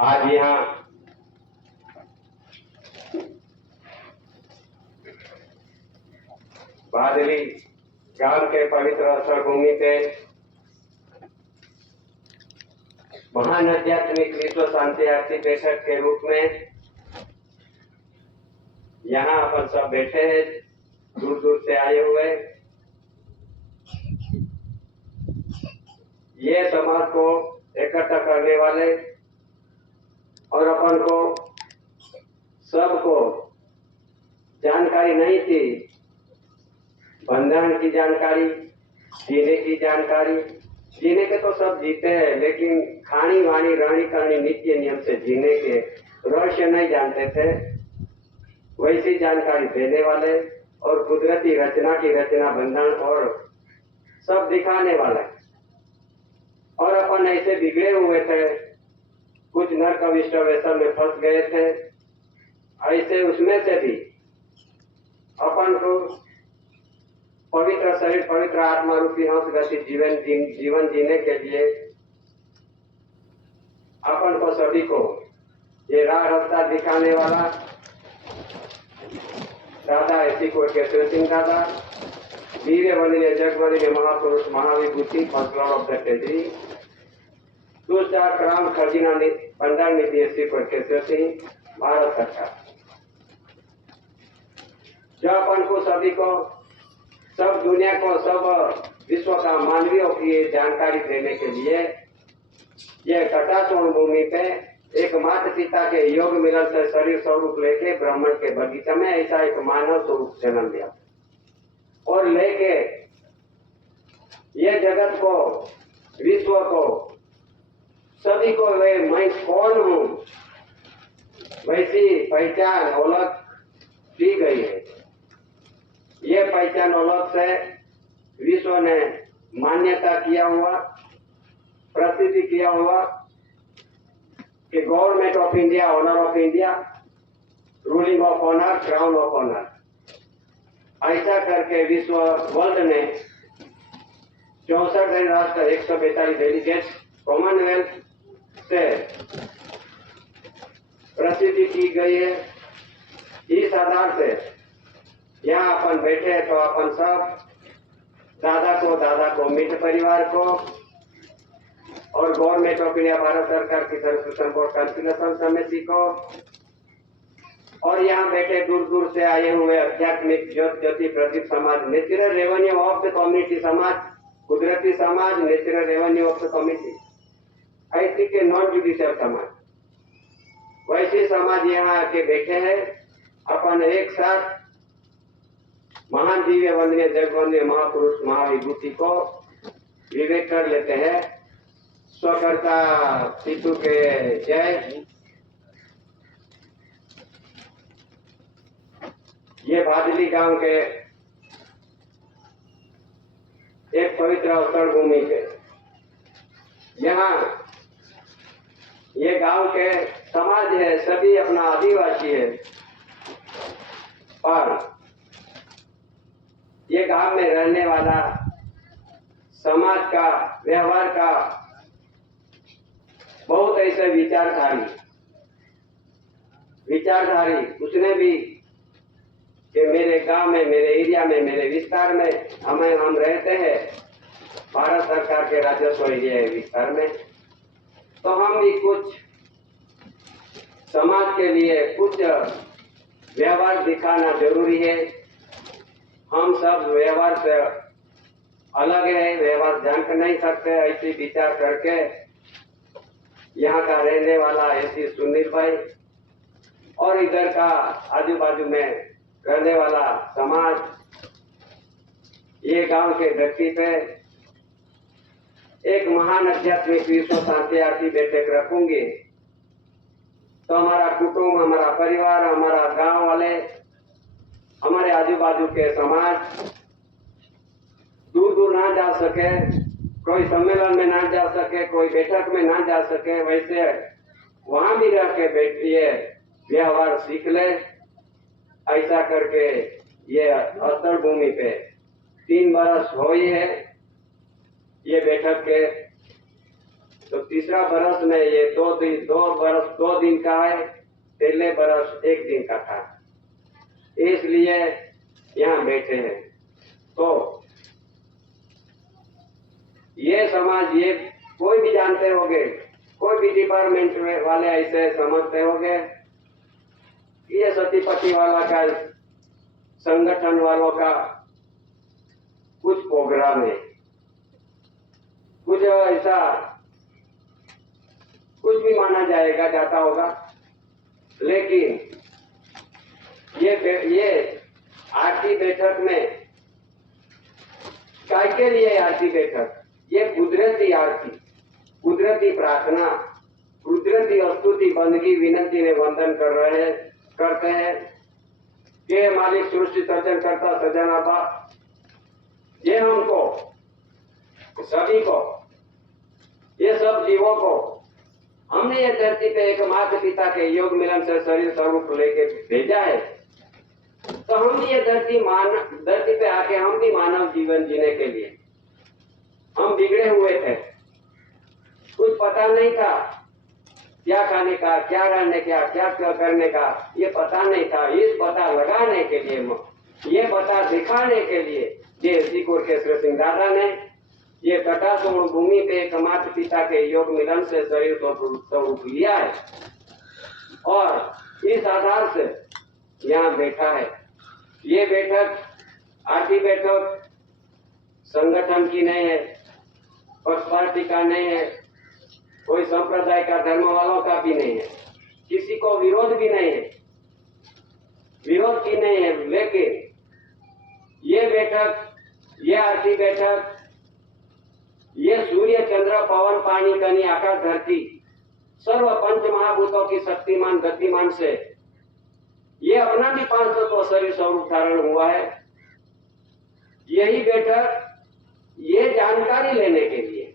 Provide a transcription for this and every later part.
आज यहाँ बादली गांव के पवित्र स्थल भूमि पे महान आध्यात्मिक विश्व शांति आरती बैठक के रूप में यहाँ अपन सब बैठे हैं, दूर दूर से आए हुए। ये समाज को इकट्ठा करने वाले और अपन को सबको जानकारी नहीं थी, बंधन की जानकारी, जीने की जानकारी। जीने के तो सब जीते हैं, लेकिन खानी वाणी रहनी करनी नित्य नियम से जीने के रहस्य नहीं जानते थे। वैसी जानकारी देने वाले और कुदरती रचना की रचना, बंधन और सब दिखाने वाला। और अपन ऐसे बिगड़े हुए थे, कुछ नरक अविष्ट व्यसन में फंस गए थे। ऐसे उसमें से भी अपन को पवित्र शरीर, पवित्र आत्मा रूपी हंस गति जीवन जीने के लिए अपन को सभी को ये राह रास्ता दिखाने वाला दादा ऐसी को केशव सिंह दादा, वीर वनीय जग वनीय महापुरुष महाविभूति first Lord of the treasury, दूसरा क्राउन खजीना भंडार निधि ऐसी को केशव सिंह, भारत सरकार। जो अपन को सभी को, सब दुनिया को, सब विश्व का मानवियों की जानकारी देने के लिए ये कटाचोण भूमि पे एक माता पिता के योग मिलन से शरीर स्वरूप लेके ब्राह्मण के बगीचा में ऐसा एक मानव स्वरूप जन्म लिया और लेके ये जगत को, विश्व को, सभी को वे मैं कौन हूँ वैसी पहचान ओळख दी गई है। ये पहचान ओळख से विश्व ने मान्यता किया हुआ, प्रसिद्धि किया हुआ कि government of India, honour of India, ruling of honour, crown of honour, ऐसा करके विश्व वर्ल्ड ने 64 राष्ट्र 142 डेलीगेट कॉमनवेल्थ से प्रसिद्धि की गई है। इस आधार से यहाँ अपन बैठे हैं तो अपन सब दादा को मित्र परिवार को और गवर्नमेंट ऑफ इंडिया, भारत सरकार की सर्वसुषम बोर्ड कंसिलेशन समिति को और यहाँ बैठे दूर दूर से आए हुए आध्यात्मिक ज्योति प्रदीप समाज, natural revenue of the community समाज, कुदरती समाज, natural revenue of the community, ऐसी के नॉन जुडिशियल समाज, वैसे समाज यहाँ आके बैठे हैं। अपन एक साथ महान दिव्य वंदनीय जग वंदनीय महापुरुष महाविभूति को विवेक कर लेते हैं। स्वकर्ता सिद्धू के जय। ये बादली गांव के एक पवित्र अवसर भूमि पे यहाँ ये गांव के समाज है, सभी अपना आदिवासी है, और ये गांव में रहने वाला समाज का, व्यवहार का बहुत ऐसे विचारधारी उसने भी कि मेरे गांव में, मेरे एरिया में, मेरे विस्तार में हम रहते हैं भारत सरकार के राजस्व एरिया विस्तार में, तो हम भी कुछ समाज के लिए कुछ व्यवहार दिखाना जरूरी है। हम सब व्यवहार से अलग है, व्यवहार जान कर नहीं सकते, ऐसे विचार करके यहाँ का रहने वाला ऐसी सुनील भाई और इधर का आजू बाजू में रहने वाला समाज, ये गांव के धरती पे एक महान आध्यात्मिक विश्व शांति आरती बैठक रखूंगी, तो हमारा कुटुंब, हमारा परिवार, हमारा गांव वाले, हमारे आजू बाजू के समाज दूर दूर ना जा सके, कोई सम्मेलन में ना जा सके, कोई बैठक में ना जा सके, वैसे वहां भी रह के बैठिए, व्यवहार सीख ले। ऐसा करके ये स्थल भूमि पे 3 बरस हुई है ये बैठक के। तो तीसरा बरस में ये 2 दिन का है, पहले बरस 1 दिन का था, इसलिए यहाँ बैठे हैं। तो ये समाज, ये कोई भी जानते होंगे, कोई भी डिपार्टमेंट वाले ऐसे समझते होंगे, ये सती पति वाला का संगठन वालों का कुछ प्रोग्राम है, कुछ ऐसा कुछ भी माना जाएगा, जाता होगा। लेकिन ये आरती बैठक में काय के लिए आरती बैठक? ये कुदरती आरती, कुदरती प्रार्थना, कुदरती स्तुति, बंदगी, विनती में वंदन करते हैं कि मालिक सृष्टि सर्जन करता सजनापा, ये हमको सभी को, ये सब जीवों को हमने ये धरती पे एक माता पिता के योग मिलन से शरीर स्वरूप लेके भेजा है, तो हम भी ये धरती पे आके हम भी मानव जीवन जीने के लिए हम बिगड़े हुए थे, कुछ पता नहीं था क्या खाने का, क्या रहने का, क्या करने का, ये पता नहीं था। इस पता लगाने के लिए, ये पता दिखाने के लिए ये सिकुर के श्री सिंह दादा ने ये कटासोण भूमि पे एक माता पिता के योग मिलन से शरीर स्वरूप लिया है और इस आधार से यहाँ बैठा है। ये बैठक आरती बैठक संगठन की नहीं है, पक्ष पार्टी का नहीं है, कोई संप्रदाय का, धर्म वालों का भी नहीं है, किसी को विरोध भी नहीं है, विरोध की नहीं है। लेकिन ये बैठक, ये आरती बैठक, ये सूर्य चंद्र पवन पानी कनी आकाश धरती सर्व पंच महाभूतों की शक्तिमान गतिमान से ये अपना भी 5 तत्व शरीर स्वरूप धारण हुआ है। यही बैठक ये जानकारी लेने के लिए,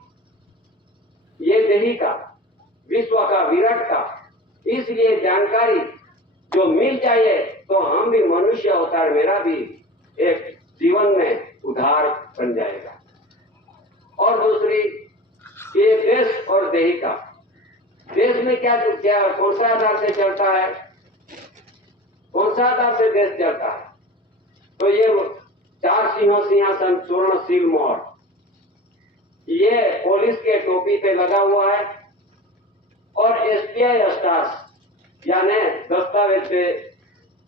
ये देही का, विश्व का, विराट का, इसलिए जानकारी जो मिल जाए तो हम भी मनुष्य अवतार, मेरा भी एक जीवन में उद्धार बन जाएगा। और दूसरी, ये देश और देही का, देश में क्या कौन सा आधार से चलता है, कौन सा आधार से देश चलता है? तो ये 4 सिंहों सिंहासन स्वर्ण सील मोहर, ये पुलिस के टोपी पे लगा हुआ है और SBI स्टार्स यानी दस्तावेज पे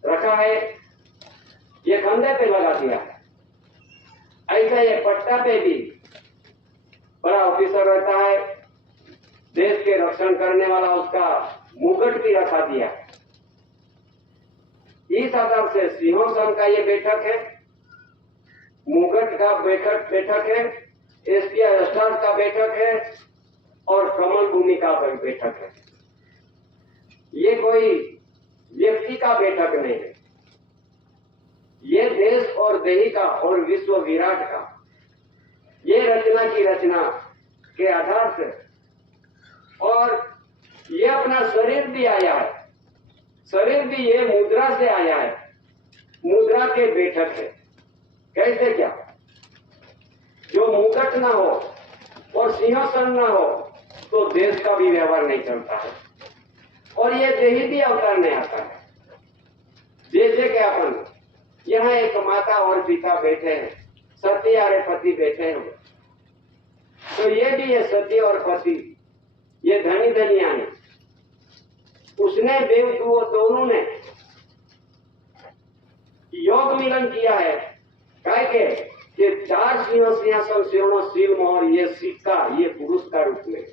रखा है, ये कंधे पे लगा दिया है। ऐसा ये पट्टा पे भी बड़ा ऑफिसर रहता है, देश के रक्षण करने वाला, उसका मुकुट भी रखा दिया है। इस आधार से सिंहासन का ये बैठक है, मुकुट का बैठक है, SBI स्टार का बैठक है और कमल भूमि का बैठक है। ये कोई व्यक्ति का बैठक नहीं है, ये देश और देही का और विश्व विराट का, ये रचना की रचना के आधार से, और ये अपना शरीर भी आया है, शरीर भी ये मुद्रा से आया है, मुद्रा के बैठक है। कैसे क्या? जो मुकुट ना हो और सिंहासन ना हो तो देश का भी व्यवहार नहीं चलता है और ये देही भी अवतार नहीं आता है। जैसे कि अपन यहाँ एक माता और पिता बैठे हैं, सती और पति बैठे हैं, तो ये भी ये सती और पति, ये धनी धनिया है, उसने बेवकूफ दोनों ने योग मिलन किया है। काय के ये 4 सिंहासन स्वर्ण सील मोहर, ये सिक्का, ये पुरुष का रूप में,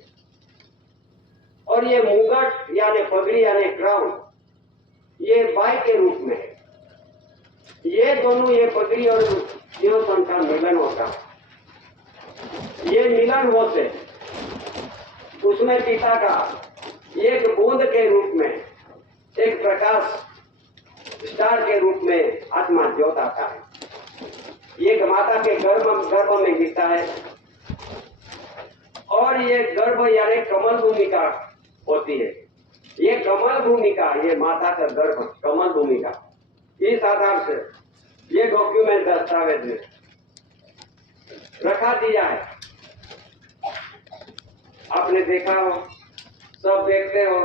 और ये मुकुट यानी पगड़ी यानी क्राउन, ये बाई के रूप में है। ये दोनों, ये पगड़ी और सिंहासन का मिलन होता है। ये मिलन हो से उसमें पिता का एक बूंद के रूप में, एक प्रकाश स्टार के रूप में आत्मा ज्योत आता है। एक माता के गर्भ में गिरता है और ये गर्भ यानी कमल भूमिका होती है। ये कमल भूमिका, ये माता का गर्भ कमल भूमिका, इस आधार से ये डॉक्यूमेंट दस्तावेज में रखा दिया है। आपने देखा हो, सब देखते हो।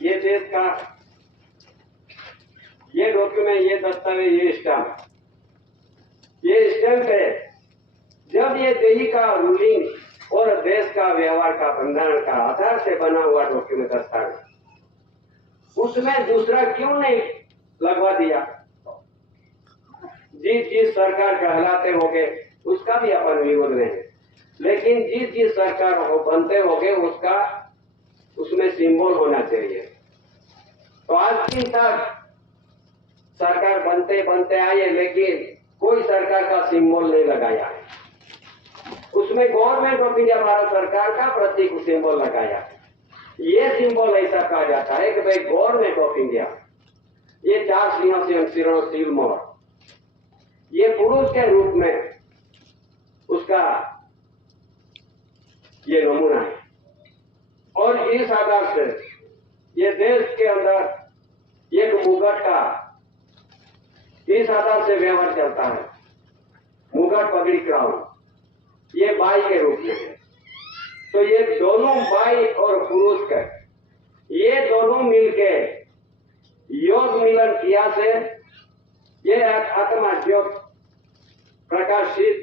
ये देश का ये डॉक्यूमेंट, ये दस्तावेज, ये स्टैम्प है। जब ये दिल्ली का रूलिंग और देश का व्यवहार का बंधन का आधार से बना हुआ डॉक्यूमेंट दस्तावेज, उसमें दूसरा क्यों नहीं लगवा दिया? जिस सरकार कहलाते होगे उसका भी अपन विरोध नहीं, लेकिन जिस सरकार हो बनते होगे उसका उसमें सिंबल होना चाहिए। तो आज दिन तक सरकार बनते बनते आए, लेकिन कोई सरकार का सिंबल नहीं लगाया है। उसमें गवर्नमेंट ऑफ इंडिया भारत सरकार का प्रतीक सिंबल लगाया। ये सिंबल ऐसा कहा जाता है कि भाई गवर्नमेंट ऑफ इंडिया, ये 4 सिंह सील मोहर, ये पुरुष के रूप में उसका ये नमूना है। और इस आधार से ये देश के अंदर एक मुगट का इस आधार से व्यवहार चलता है। मुगट पगड़ी क्राउन ये बाई के रूप में है। तो ये दोनों बाई और पुरुष का ये दोनों मिलके योग मिलन किया से ये आत्मा ज्योत प्रकाशित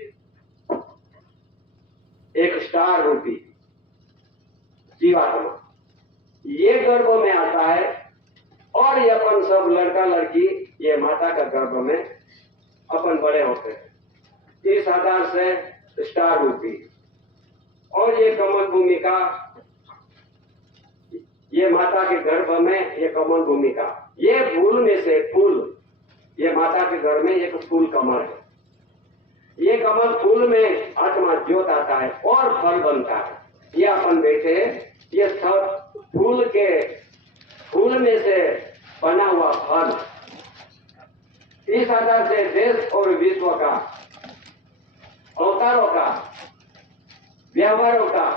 एक स्टार रूपी जीवात्मा ये गर्भ में आता है। और ये अपन सब लड़का लड़की ये माता का गर्भ में अपन बड़े होते हैं। इस आधार से स्टार रूपी और ये कमल भूमिका, ये माता के गर्भ में ये कमल भूमिका, ये फूल में से फूल, ये माता के गर्भ में एक फूल कमल है। ये कमल फूल में आत्मा ज्योत आता है और फल बनता है। ये अपन बैठे ये सब फूल में से बना हुआ फल। इस आधार से देश और विश्व का अवतारों का व्यवहारों का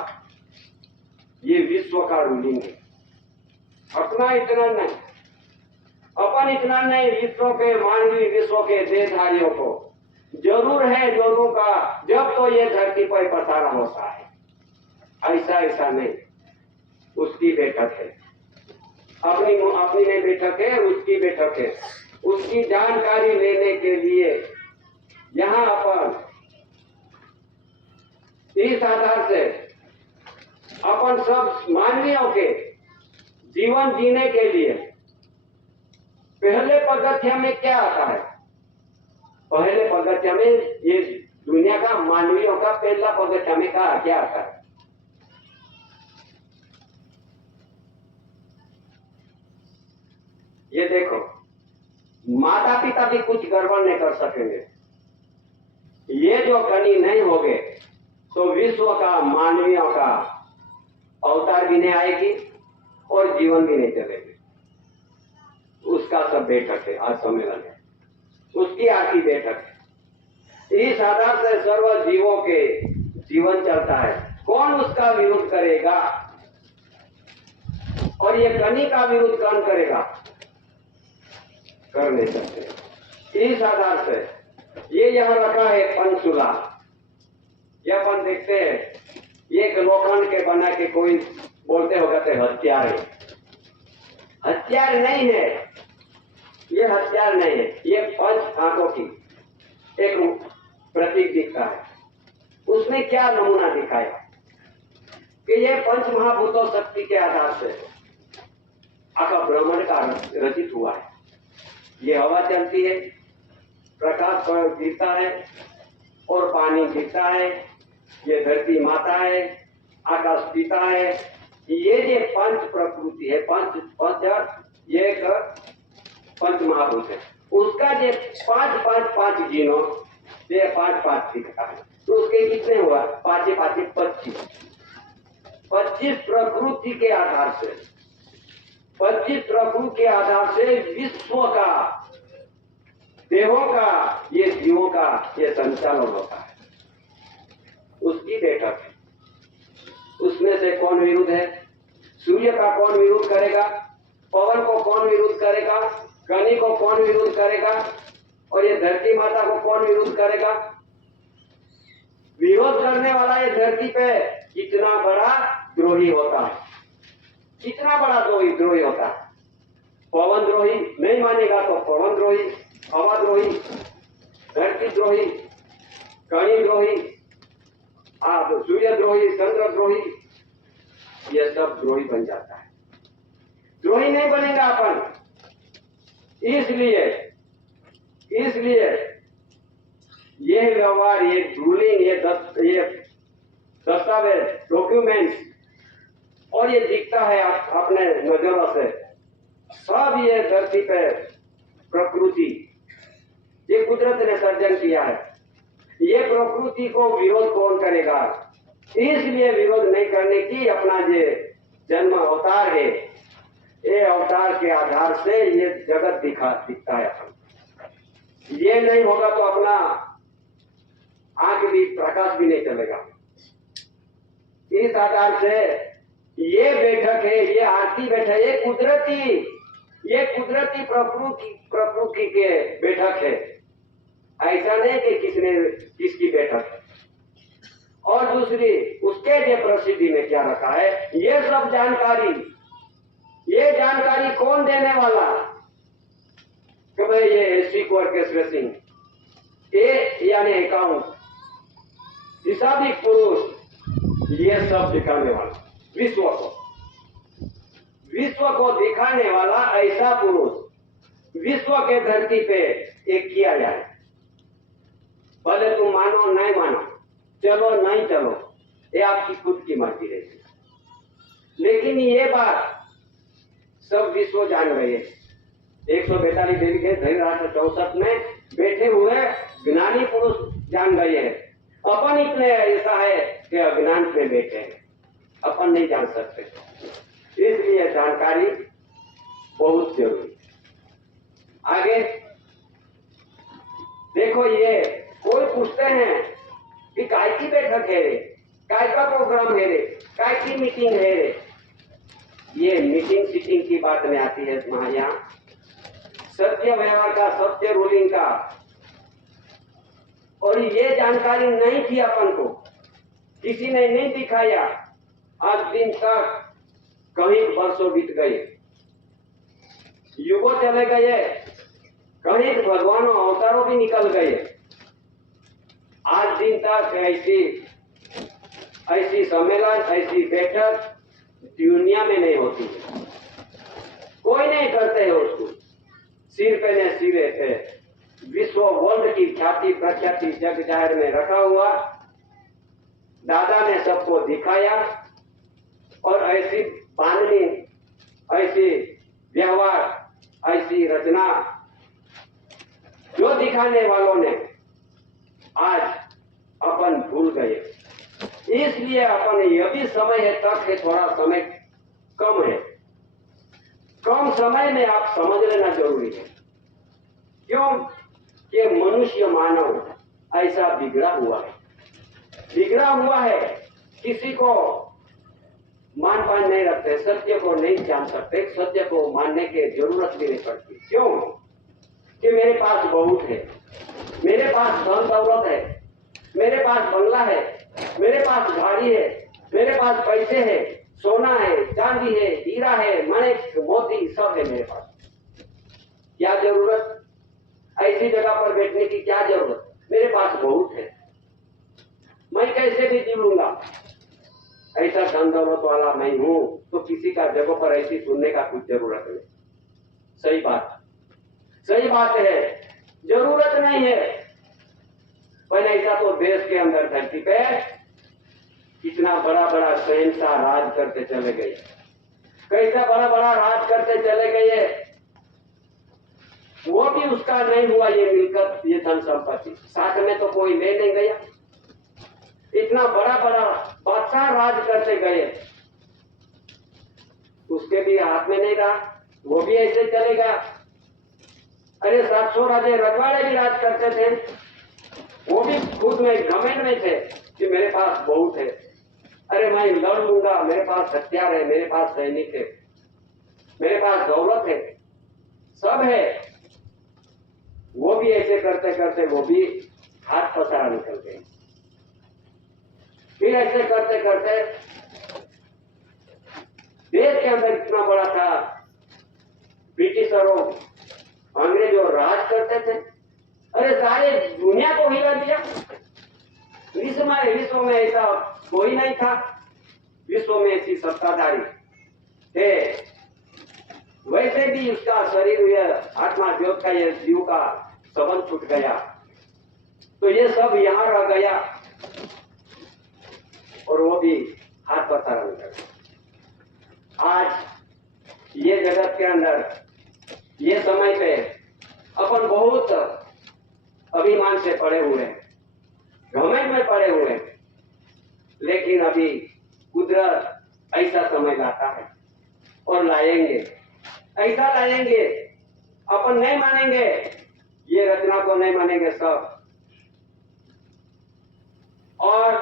ये विश्व का रूलिंग है। अपना इतना नहीं, अपन इतना नहीं, विश्व के मानवीय विश्व के देशधारियों को जरूर है दोनों का, जब तो ये धरती पर पसारा होता है। ऐसा नहीं, उसकी बैठक है, अपनी नहीं बैठक है, उसकी बैठक है। उसकी जानकारी लेने के लिए यहाँ अपन इस आधार से अपन सब मानवीयों के जीवन जीने के लिए पहले पगथ्य में क्या आता है? पहले पगथ्य में ये दुनिया का मानवीयों का पहला पगथ्य में क्या आता है? ये देखो, माता पिता भी कुछ गड़बड़ नहीं कर सकेंगे। ये जो कनी नहीं होगे तो विश्व का मानवीयों का अवतार भी नहीं आएगी और जीवन भी नहीं चलेगी। उसका सब बैठक है, आज सम्मेलन है, उसकी आखिरी बैठक है। इस आधार से सर्व जीवों के जीवन चलता है। कौन उसका विरोध करेगा? और ये कनी का विरोध कौन करेगा? कर नहीं सकते। इस आधार से ये यहाँ रखा है पंचशूला। यह अपन देखते हैं, ये लोखंड के बना के कोई बोलते होगा तो हथियार है। हथियार नहीं है, ये हथियार नहीं है, ये पंच आंखों की एक प्रतीक दिखता है। उसमें क्या नमूना दिखाया कि ये पंच महाभूतों शक्ति के आधार से आका ब्रह्मांड का रचित हुआ है। ये हवा चलती है, प्रकाश गिरता है और पानी गिरता है, ये धरती माता है, आकाश पिता है। ये पंच प्रकृति है, पंच ये पंच महाभूत है। उसका जो 5 जीनों ये 5 दिखता है। तो उसके कितने हुआ? 5 25 प्रकृति के आधार से, 25 प्रकृति के आधार से विश्व का, देहों का, ये जीवों का ये संचालन होता है। उसकी बैठक है। उसमें से कौन विरुद्ध है? सूर्य का कौन विरोध करेगा? पवन को कौन विरोध करेगा? गणि को कौन विरोध करेगा? और ये धरती माता को कौन विरोध करेगा? विरोध करने वाला ये धरती पे कितना बड़ा द्रोही होता है, कितना बड़ा द्रोही होता है। पवन द्रोही नहीं मानेगा तो पवन द्रोही, हवा द्रोही, धरती द्रोही, गणि द्रोही, आप सूर्य द्रोही, चंद्र द्रोही, ये सब द्रोही बन जाता है। द्रोही नहीं बनेगा अपन। इसलिए ये व्यवहार, ये रूलिंग, ये दस्तावेज, डॉक्यूमेंट्स, और ये दिखता है अपने नजरों से, सब ये धरती पे प्रकृति, ये कुदरत ने सर्जन किया है। ये प्रकृति को विरोध कौन करेगा? इसलिए विरोध नहीं करने की अपना ये जन्म अवतार है। ये अवतार के आधार से ये जगत दिखता है अपन। ये नहीं होगा तो अपना आंख भी, प्रकाश भी नहीं चलेगा। इस आधार से ये बैठक है, ये आरती बैठक, ये कुदरती प्रकृति के बैठक है। ऐसा नहीं कि किसकी बैठक है। और दूसरी, उसके लिए प्रसिद्धि में क्या रखा है? ये सब जानकारी कौन देने वाला? कि भाई ये एसिक ऑर्केस्ट्रेशन, ए यानी अकाउंट, हिसाबिक पुरुष, ये सब दिखाने वाला, विश्व को दिखाने वाला ऐसा पुरुष विश्व के धरती पे एक किया जाए। भले तुम मानो नहीं मानो, चलो नहीं चलो, ये आपकी खुद की मर्जी रहेगी। लेकिन ये बात सब विश्व जान रहे हैं। 142 देवी के धैर्य 64 में बैठे हुए ज्ञानी पुरुष जान गए हैं। अपन इतने ऐसा है कि अज्ञान में बैठे हैं, अपन नहीं जान सकते। इसलिए जानकारी बहुत जरूरी। आगे देखो, ये कोई पूछते हैं कि काय की बैठक है रे, काय का प्रोग्राम है रे, काय की मीटिंग है रे। ये मीटिंग सीटिंग की बात में आती है यहाँ। सत्य व्यवहार का, सत्य रूलिंग का, और ये जानकारी नहीं थी अपन को, किसी ने नहीं दिखाया। आज दिन तक कहीं वर्षों बीत गए, युगों चले गए, कहीं भगवानों अवतारों भी निकल गए। आज दिन तक ऐसी सम्मेलन, ऐसी बैठक दुनिया में नहीं होती। कोई नहीं करते है उसको। सिर पे ने सिरे थे, विश्व वर्ल्ड की ख्याति प्रख्याति जग जाहिर में रखा हुआ। दादा ने सबको दिखाया, और ऐसी बांधनी, ऐसी व्यवहार, ऐसी रचना जो दिखाने वालों ने आज अपन भूल गए। इसलिए अपन यह भी समय है, तक है, थोड़ा समय कम है। कम समय में आप समझ लेना जरूरी है। क्यों? कि मनुष्य मानव ऐसा बिगड़ा हुआ है। किसी को मान पान नहीं रखते, सत्य को नहीं जान सकते, सत्य को मानने की जरूरत भी नहीं पड़ती। क्यों? कि मेरे पास बहुत है, मेरे पास धन दौलत है, मेरे पास बंगला है, मेरे पास गाड़ी है, मेरे पास पैसे है, सोना है, चांदी है, हीरा है, मणिक, मोती, सब है मेरे पास। क्या जरूरत? ऐसी जगह पर बैठने की क्या जरूरत? मेरे पास बहुत है, मैं कैसे भी जी लूंगा। ऐसा धन दौलत वाला मैं हूं, तो किसी का जगह पर ऐसी सुनने का कुछ जरूरत नहीं। सही बात है, जरूरत नहीं है। पर ऐसा तो देश के अंदर धरती पे कितना बड़ा बड़ा शहंशाह राज करते चले गए, कैसा बड़ा बड़ा राज करते चले गए, वो भी उसका नहीं हुआ। ये मिलकत, ये धन संपत्ति साथ में तो कोई ले नहीं गया। इतना बड़ा बड़ा बादशाह राज करते गए, उसके भी हाथ में नहीं रहा, वो भी ऐसे चले गया। अरे 700 राजे रजवाड़े भी राज करते थे, वो भी खुद में घमंड में थे, कि मेरे पास बहुत है, अरे मैं लड़ लूंगा, मेरे पास हथियार है, मेरे पास सैनिक है, मेरे पास दौलत है, सब है, वो भी ऐसे करते करते वो भी हाथ पसारा निकलते हैं। फिर ऐसे करते करते देश के अंदर इतना बड़ा था, ब्रिटिशरों अंग्रेजों राज करते थे, अरे सारे दुनिया को हिला दिया। विश्व में ऐसा कोई नहीं था, विश्व में ऐसी सत्ताधारी थे। वैसे भी उसका शरीर, यह आत्मा ज्योत का, यह जीव का संबंध छूट गया, तो ये सब यहाँ रह गया और वो भी हाथ पसारा निकला। आज ये जगत के अंदर ये समय पे अपन बहुत अभिमान से पड़े हुए हैं, घमंड में पड़े हुए हैं, लेकिन अभी कुदरत ऐसा समय लाता है और लाएंगे, ऐसा लाएंगे, अपन नहीं मानेंगे, ये रचना को नहीं मानेंगे सब, और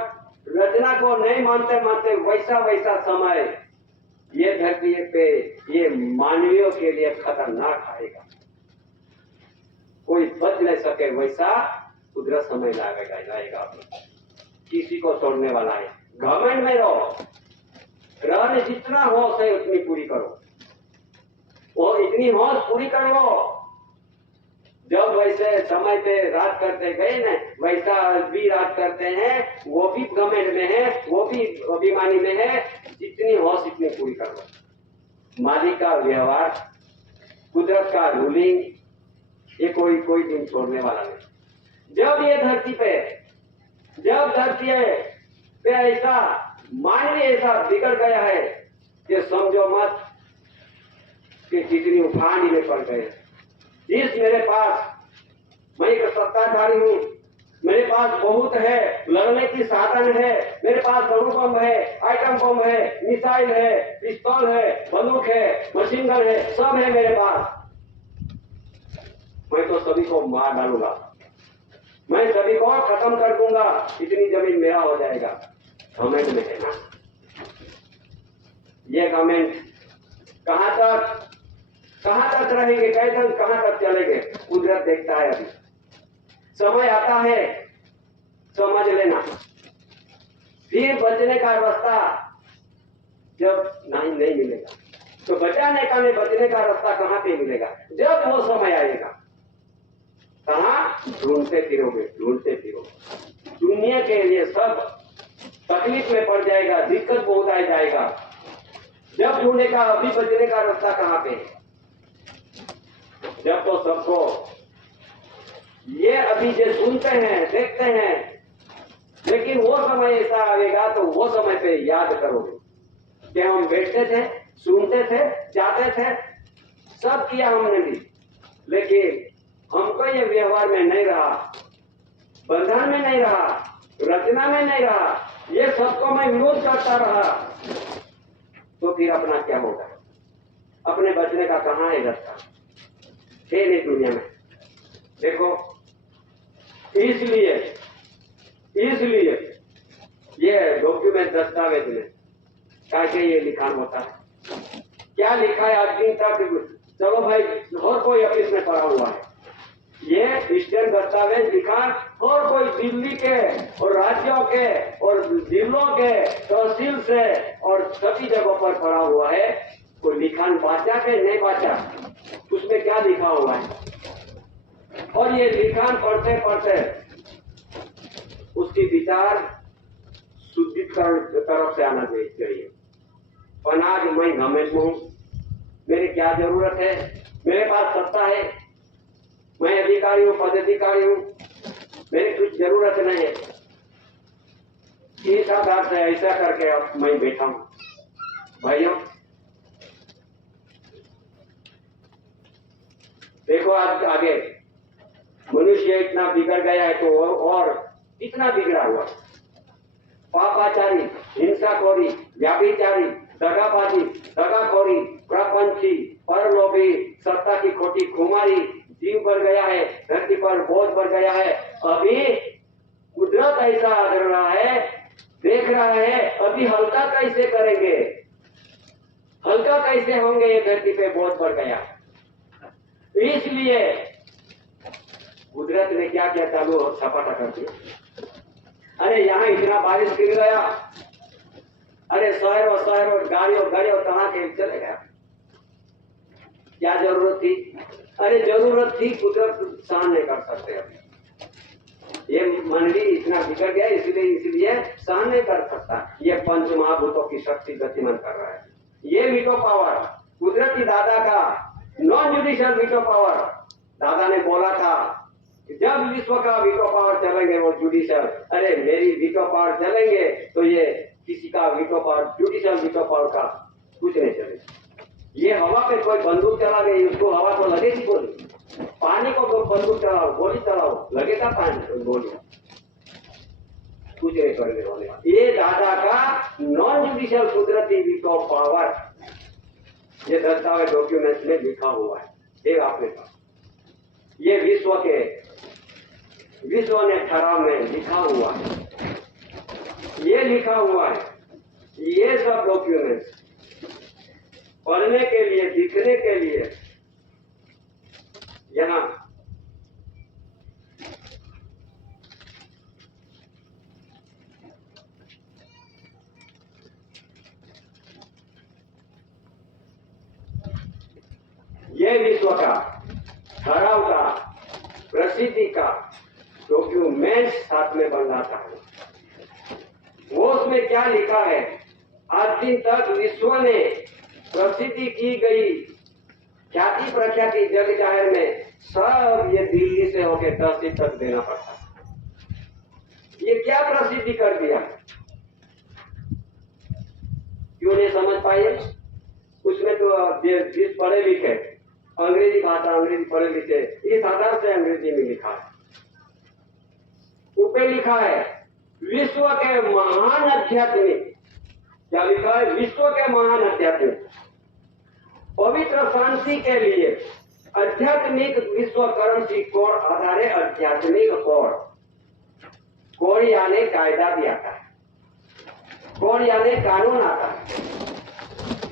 रचना को नहीं मानते मानते वैसा वैसा समय ये धरती पे ये मानवियों के लिए खतरनाक आएगा, कोई बच नहीं सके वैसा कुदरत समय लाएगा। किसी को छोड़ने वाला है। घमंड में रहो, रहने जितना होश है उतनी पूरी करो, और इतनी होश पूरी कर लो। जब वैसे समय पे रात करते गए ना, वैसा भी रात करते हैं, वो भी घमंड में है, वो भी अभिमानी में है, जितनी होश इतनी पूरी कर लो। मालिक का व्यवहार, कुदरत का रूलिंग, ये कोई दिन छोड़ने वाला नहीं। जब ये धरती पे, जब धरती पे ऐसा मानवीय ऐसा बिगड़ गया है कि समझो मत कि कितनी उफानी में पड़ गए। इस मेरे पास, मैं एक सत्ताधारी हूँ, मेरे पास बहुत है, लड़ने की साधन है, मेरे पास अणु बम है, आइटम बम है, मिसाइल है, पिस्तौल है, बंदूक है, मशीन गन है, सब है मेरे पास। मैं तो सभी को मार डालूंगा, मैं सभी को खत्म कर दूंगा, इतनी जमीन मेरा हो जाएगा। घमंड में है ना, ये घमंड कहां तक रहेंगे, कैसे कहां तक चलेंगे, कुदरत देखता है। अभी समय आता है, समझ लेना, फिर बचने का रास्ता जब नहीं मिलेगा, तो बचाने का नहीं, बचने का रास्ता कहां पे मिलेगा, जब वो समय आएगा। कहां ढूंढते फिरोगे, दुनिया के लिए सब तकलीफ में पड़ जाएगा, दिक्कत बहुत आ जाएगा। जब ढूंढेगा, अभी बचने का रास्ता कहां पे, जब तो सबको ये अभी जो सुनते हैं, देखते हैं, लेकिन वो समय ऐसा आएगा तो वो समय पे याद करोगे कि हम बैठते थे, सुनते थे, जाते थे, सब किया हमने भी, लेकिन हमको ये व्यवहार में नहीं रहा, बंधन में नहीं रहा, रचना में नहीं रहा, ये सबको मैं विरोध करता रहा, तो फिर अपना क्या होगा, अपने बचने का कहां है रास्ता, है नहीं दुनिया में। देखो, इसलिए ये डॉक्यूमेंट, दस्तावेज में क्या ये लिखा होता है, क्या लिखा है आज दिन तक, चलो भाई और कोई ऑफिस में पढ़ा हुआ है, ये स्टैंड दस्तावेज लिखा और कोई दिल्ली के और राज्यों के और जिलों के तहसील से और सभी जगहों पर पढ़ा हुआ है, कोई लिखान बाचा के नहीं बाचा, उसमें क्या लिखा हुआ है, और ये लिखान पढ़ते पढ़ते उसकी विचार शुद्धिकरण तरफ से आना चाहिए। अनाज मैं घमंड में हूं, मेरी क्या जरूरत है, मेरे पास सत्ता है, मैं अधिकारी हूं, पदाधिकारी हूं, मेरी कुछ जरूरत नहीं है, इस आधार से ऐसा करके अब मैं बैठा हूं। भाइयों देखो, आज आगे मनुष्य इतना बिगड़ गया है तो और इतना बिगड़ा हुआ, पापाचारी, हिंसाखोरी, व्याभिचारी, दगाबाजी, दगाखोरी, प्रपंची, परलोभी, सत्ता की खोटी खुमारी, जीव बढ़ गया है, धरती पर बोझ बढ़ गया है। अभी कुदरत ऐसा कर रहा है, देख रहा है, अभी हल्का कैसे करेंगे, हल्का कैसे होंगे, ये धरती पे बहुत बढ़ गया। इसलिए कुदरत ने क्या किया, चालू सपाटा कर दिया। अरे यहाँ इतना बारिश गिर गया, अरे शहरों शहरों गाड़ियों गाड़ियों कहाँ के चले गया, क्या जरूरत थी? अरे जरूरत थी, कुदरत सहन नहीं कर सकते। अभी ये मंडली इतना बिगड़ गया, इसलिए सहन नहीं कर सकता। ये पंच महाभूतों की शक्ति गतिमान कर रहा है। ये वीटो पावर कुदरती दादा का नॉन जुडिशियल वीटो पावर। दादा ने बोला था जब विश्व का वीटो पावर चलेंगे वो जुडिशियल, अरे मेरी वीटो पावर चलेंगे तो ये किसी का veto power, judicial veto power का कुछ नहीं चलेगा। ये हवा पे कोई बंदूक चला गई, उसको हवा तो लगेगी गोली, पानी को बंदूक चलाओ, गोली चलाओ, लगेगा पानी गोली, कुछ नहीं करने वाले। ये दादा का नॉन जुडिशियल कुदरती वीटो पावर, ये दस्तावेज डॉक्यूमेंट्स में लिखा हुआ है। ये आपने कहा, ये विश्व ने ठहराव में लिखा हुआ है, ये लिखा हुआ है। ये सब डॉक्यूमेंट्स पढ़ने के लिए, दिखने के लिए यहाँ ये विश्व का ठहराव का, प्रसिद्धि का डॉक्यूमेंट साथ में बन जाता है। वो उसमें क्या लिखा है, आज दिन तक विश्व ने प्रसिद्धि की गई ख्याति प्रख्याति जग जाहिर में सब ये दिल्ली से होके तहसील तक देना पड़ता है। ये क्या प्रसिद्धि कर दिया, क्यों नहीं समझ पाए? उसमें तो जिस पढ़े लिखे, अंग्रेजी भाषा, अंग्रेजी पढ़े लिखे, इस आधार से अंग्रेजी में लिखा है। ऊपर लिखा है विश्व के महान आध्यात्मिक, क्या लिखा है? विश्व के महान आध्यात्मिक पवित्र शांति के लिए आध्यात्मिक विश्व करेंसी कोड आधारे आध्यात्मिक कोड, कोड यानी कायदा भी आता है, कोड यानी कानून आता है।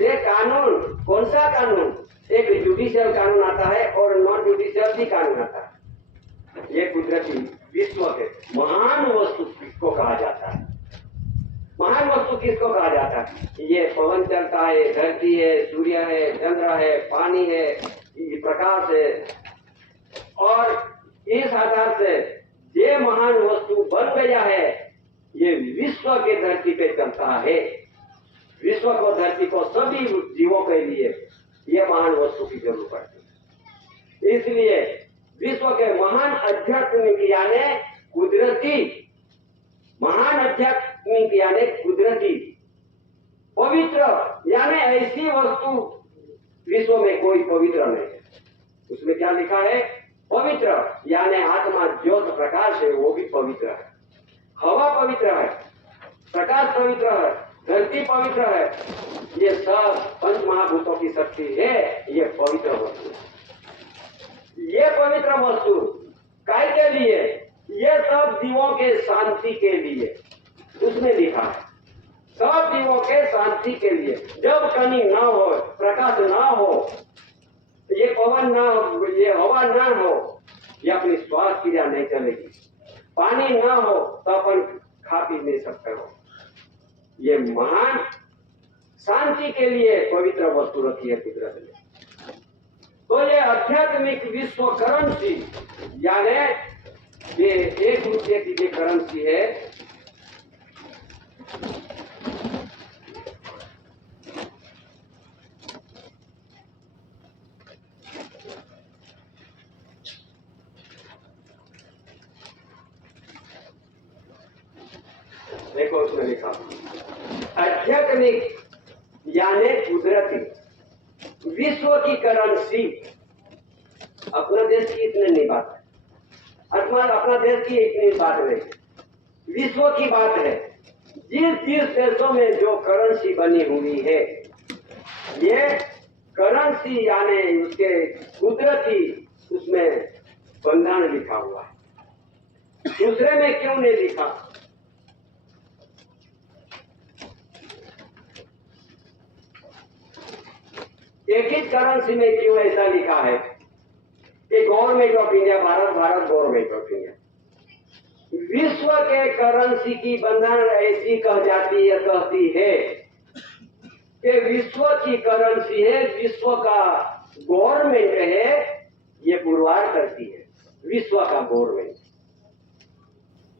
ये कानून कौन सा कानून? एक जुडिशियल कानून आता है और नॉन जुडिशियल भी कानून आता है। ये कुदरती विश्व के महान वस्तु किसको कहा जाता है? महान वस्तु किसको कहा जाता है? ये पवन चलता है, धरती है, सूर्य है, चंद्र है, पानी है, ये प्रकाश है, और इस आधार से ये महान वस्तु बन गया है। ये विश्व के धरती पे चलता है, विश्व को, धरती को, सभी जीवों के लिए ये महान वस्तु की जरूरत पड़ती है। इसलिए विश्व के महान आध्यात्मिक यानी कुदरती, महान आध्यात्मिक यानी कुदरती, पवित्र यानी ऐसी वस्तु विश्व में कोई पवित्र नहीं है। उसमें क्या लिखा है? पवित्र यानी आत्मा ज्योत प्रकाश है, वो भी पवित्र है। हवा पवित्र है, प्रकाश पवित्र है, धरती पवित्र है। ये सब पंच महाभूतों की शक्ति है, ये पवित्र वस्तु है। ये पवित्र वस्तु काय के लिए? ये सब जीवों के शांति के लिए। उसमें लिखा है सब जीवों के शांति के लिए। जब कमी ना हो, प्रकाश ना हो, ये पवन ना हो, ये हवा ना हो, ये अपनी श्वास क्रिया नहीं चलेगी। पानी ना हो तो अपन खा पी नहीं सकते हो। ये महान शांति के लिए पवित्र वस्तु रखी है कुदरत ने। तो ये आध्यात्मिक विश्व करेंसी यानी ये 1 रुपये की जो करेंसी है, देखो उसमें लिखा आध्यात्मिक यानी कुदरती विश्व की करेंसी। अपना देश की इतनी नहीं बात है, अपना देश की इतनी बात नहीं, विश्व की बात है। जिस देशों में जो करेंसी बनी हुई है, ये करेंसी यानी उसके कुदरती, उसमें बंधन लिखा हुआ है। दूसरे में क्यों नहीं लिखा? एक ही करेंसी में क्यों ऐसा लिखा है कि government of India, Bharat, Bharat government of India? विश्व के करेंसी की बंधन ऐसी कहती है कि विश्व की करेंसी है, विश्व का गवर्नमेंट है, ये पुरवार करती है विश्व का गवर्नमेंट।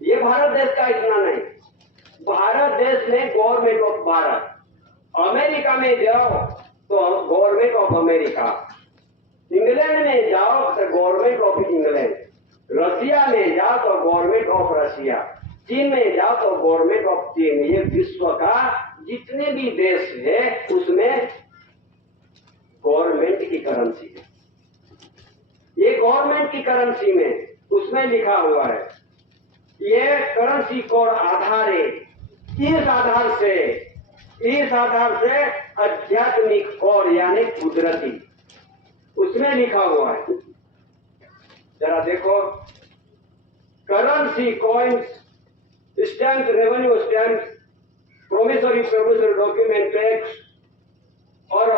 ये भारत देश का इतना नहीं, भारत देश में गवर्नमेंट ऑफ भारत। अमेरिका में जाओ तो गवर्नमेंट ऑफ अमेरिका, इंग्लैंड में जाओ तो गवर्नमेंट ऑफ इंग्लैंड, रशिया में जाओ तो गवर्नमेंट ऑफ रशिया, चीन में जाओ तो गवर्नमेंट ऑफ चीन। ये विश्व का जितने भी देश है उसमें गवर्नमेंट की करेंसी है। ये गवर्नमेंट की करेंसी में उसमें लिखा हुआ है, ये करेंसी कोड आधार है। इस आधार से आध्यात्मिक और यानी कुदरती उसमें लिखा हुआ है। जरा देखो, currency, coins, stamp, revenue stamp, promissory document, tax और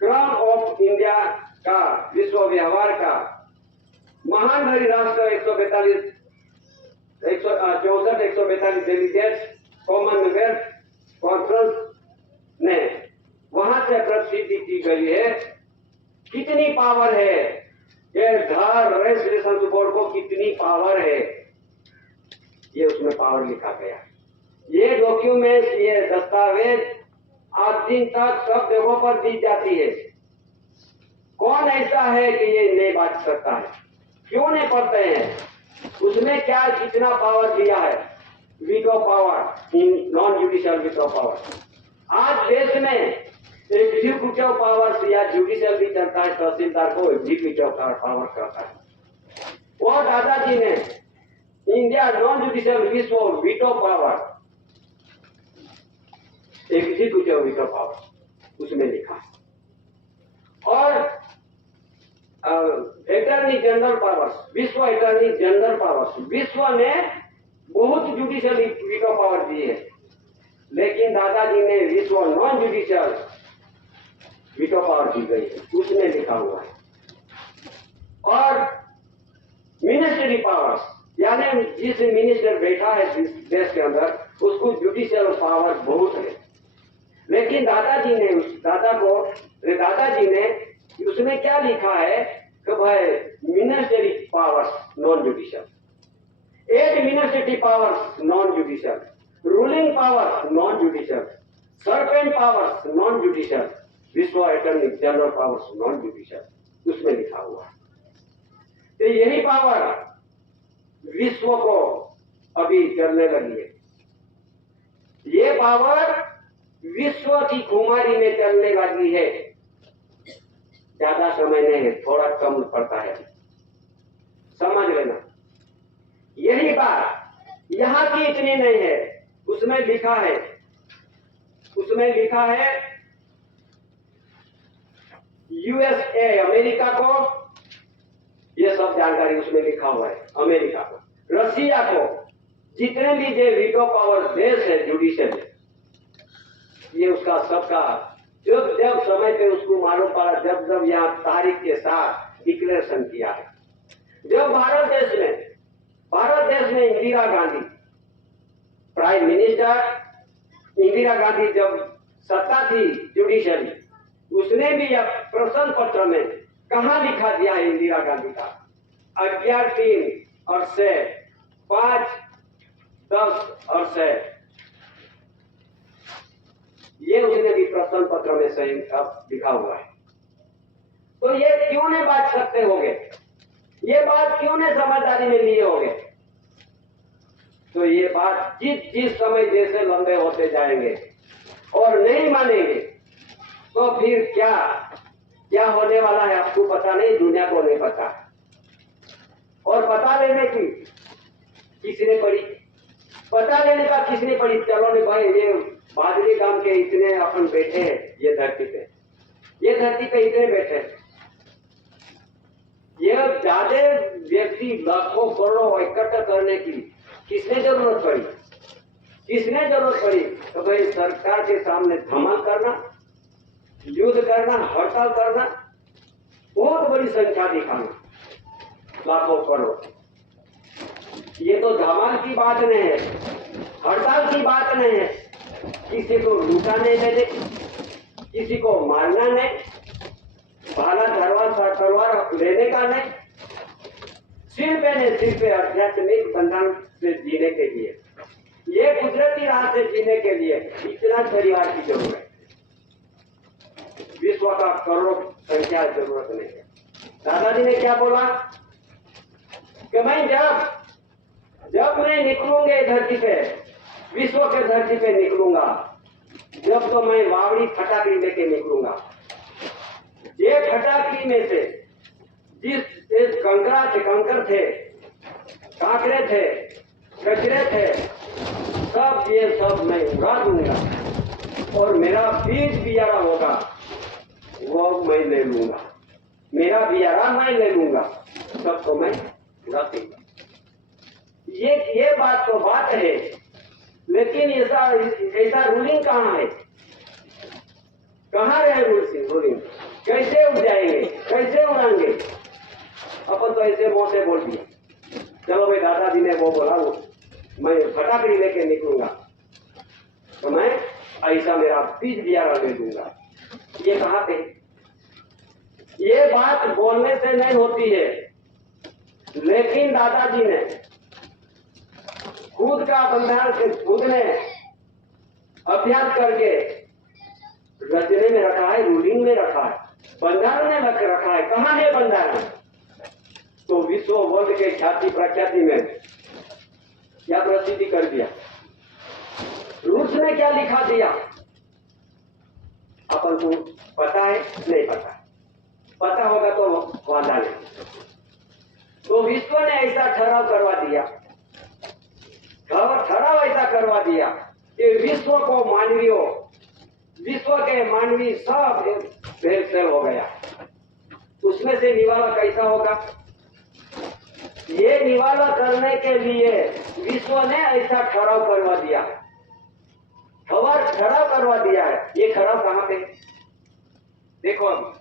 क्रम ऑफ इंडिया का, विश्व व्यवहार का महान धरी राष्ट्र 142 डेलीगेट्स कॉमनवेल्थ कॉन्फ्रेंस ने वहां से प्रसिद्धि की गई है। कितनी पावर है ये धार रेजिस्ट्रेशन बोर्ड को, कितनी पावर है ये उसमें पावर लिखा गया। ये डॉक्यूमेंट, ये दस्तावेज आज दिन तक सब जगहों पर दी जाती है। कौन ऐसा है कि ये नहीं बात सकता है? क्यों नहीं पढ़ते हैं? उसमें क्या कितना पावर दिया है? Veto power, in non judicial veto power. आज देश में एग्जीक्यूटिव पावर या जुडिशियल भी चलता है, तहसीलदार को एग्जीक्यूटिव पावर करता है। वो दादाजी ने इंडिया नॉन जुडिशियल विश्व veto power, executive veto power उसमें लिखा है। और अटॉर्नी जनरल पावर्स, विश्व अटॉर्नी जनरल पावर्स, विश्व ने बहुत जुडिशियल वीटो पावर दी है, लेकिन दादाजी ने विश्व नॉन जुडिशियल वीटो पावर दी गई है, उसमें लिखा हुआ है। और मिनिस्ट्री पावर्स, यानी जिस मिनिस्टर बैठा है जिस देश के अंदर, उसको जुडिशियल पावर बहुत है, लेकिन दादाजी ने उसमें क्या लिखा है कि भाई ministry powers non judicial, administrative powers non judicial, ruling powers non judicial, servant powers non judicial, विश्व attorney general powers non judicial उसमें लिखा हुआ है। तो यही पावर विश्व को अभी चलने लगी है। ये पावर विश्व की कुमारी में चलने लगी है। ज्यादा समय नहीं है, थोड़ा कम पड़ता है, समझ लेना। यही बात यहां की इतनी नहीं है, उसमें लिखा है यूएसए अमेरिका को, ये सब जानकारी उसमें लिखा हुआ है। अमेरिका को, रशिया को, जितने भी जो वीटो पावर देश है जुडिशियल, ये उसका सबका जब समय पे उसको मालूम पड़ा, जब यहाँ तारीख के साथ डिक्लेरेशन किया है। जब भारत देश में इंदिरा गांधी प्राइम मिनिस्टर, इंदिरा गांधी जब सत्ता थी जुडिशियली, उसने भी प्रश्न पत्र में कहा लिखा दिया है इंदिरा गांधी का 11-3 और से 5-10 और से, ये उसने भी प्रश्न पत्र में सही लिखा हुआ है। तो ये क्यों नहीं बात सकते होंगे? ये बात क्यों नहीं समझदारी में लिए होंगे? तो ये बात जिस समय जैसे लंबे होते जाएंगे और नहीं मानेंगे, तो फिर क्या होने वाला है आपको पता नहीं, दुनिया को नहीं पता। और पता लेने की किसने पड़ी? पता लेने का किसने पड़ी? चलो नहीं भाई, ये बादली गांव के इतने अपन बैठे हैं ये धरती पे इतने बैठे हैं, यह ज्यादा व्यक्ति लाखों करोड़ों इकट्ठा करने की किसने जरूरत पड़ी? किसने जरूरत पड़ी? तो भाई सरकार के सामने धमाल करना, युद्ध करना, हड़ताल करना, बहुत बड़ी संख्या दिखाना, लाखों करोड़। ये तो धमाल की बात नहीं है, हड़ताल की बात नहीं है। किसी को लूटा नहीं देने, किसी को मारना नहीं, भाला तलवार लेने का नहीं, सिर्फ आध्यात्मिक बंधन से जीने के लिए, ये कुदरती राह से जीने के लिए इतना परिवार की जरूरत है। विश्व का करोड़ों संख्या जरूरत नहीं है। दादाजी ने क्या बोला कि मैं जब मैं निकलूंगा धरती पे, विश्व के धरती पे निकलूंगा, जब तो मैं वावड़ी फटाकड़ी लेके निकलूंगा। ये फटाकड़ी में से जिस कंकर थे, कांकरे थे, कचरे थे, सब ये सब मैं उड़ा दूंगा और मेरा बीज बियारा होगा वो मैं ले लूंगा, मेरा बियारा मैं ले लूंगा, सबको मैं उड़ा दूंगा। ये बात तो बात है, लेकिन ऐसा रूलिंग कहाँ है? कहाँ रहे रूलिंग? कैसे उड़ जाएंगे, कैसे उड़ाएंगे? अपन तो ऐसे मुंह से बोल दिया, चलो भाई दादाजी ने वो बोला, वो मैं फटाकड़ी लेके निकलूंगा तो मैं ऐसा मेरा बीज बियारा ले दूंगा। ये कहाँ पे? ये बात बोलने से नहीं होती है, लेकिन दादाजी ने खुद का बंधारण से खुद ने अभ्यास करके रचने में रखा है, रूलिंग में रखा है, बंधारण में रखा है। कहाँ है बंधारण? तो विश्व वर्ल्ड के ख्याति प्रख्याति में क्या प्रसिद्धि कर दिया, रूस ने क्या लिखा दिया, अपन को पता है? नहीं पता। पता होगा तो वादा नहीं। तो विश्व ने ऐसा ठहराव करवा दिया, ठहराव ऐसा करवा दिया कि विश्व के मानवी सब भेद हो गया। उसमें से निवाला कैसा होगा? ये निवाला करने के लिए विश्व ने ऐसा ठहराव करवा दिया है, ठहराव करवा दिया है। ये ठहराव कहाँ पे? देखो अभी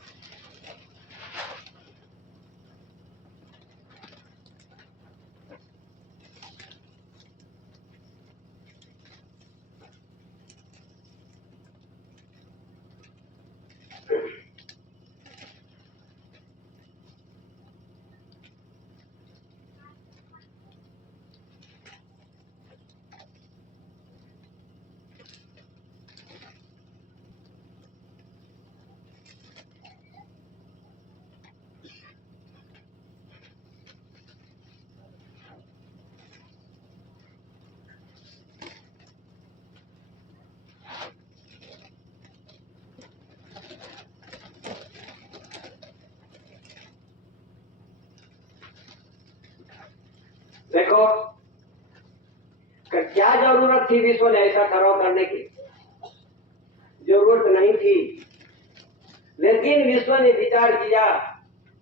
देखो क्या जरूरत थी विश्व ने ऐसा ठहराव करने की? जरूरत नहीं थी, लेकिन विश्व ने विचार किया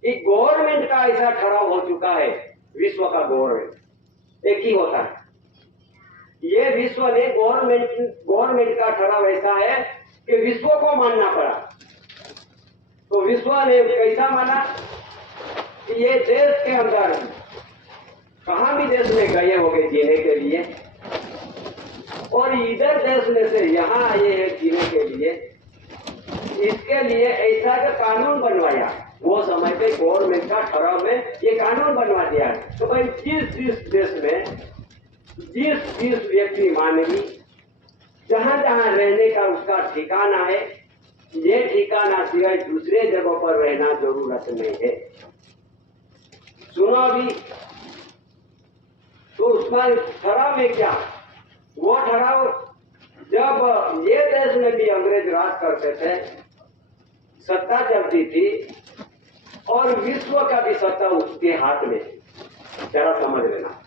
कि गवर्नमेंट का ऐसा ठहराव हो चुका है। विश्व का गवर्नमेंट एक ही होता है। ये विश्व ने गवर्नमेंट का ठहराव ऐसा है कि विश्व को मानना पड़ा। तो विश्व ने कैसा माना कि ये देश के अंदर कहां भी देश में गए होंगे जीने के लिए, और इधर देश में से यहां आए हैं जीने के लिए, इसके लिए ऐसा का कानून बनवाया। वो समय पे गवर्नमेंट का ठहराव में ये कानून बनवा दिया है। तो भाई जिस देश में जिस व्यक्ति मानवी जहां जहां रहने का उसका ठिकाना है, ये ठिकाना सिवाय दूसरे जगहों पर रहना जरूरत नहीं है। सुनो अभी, तो उसका ठहराव में क्या? वो ठहराव जब ये देश में भी अंग्रेज राज करते थे, सत्ता चलती थी, और विश्व का भी सत्ता उसके हाथ में थी। जरा समझ लेना,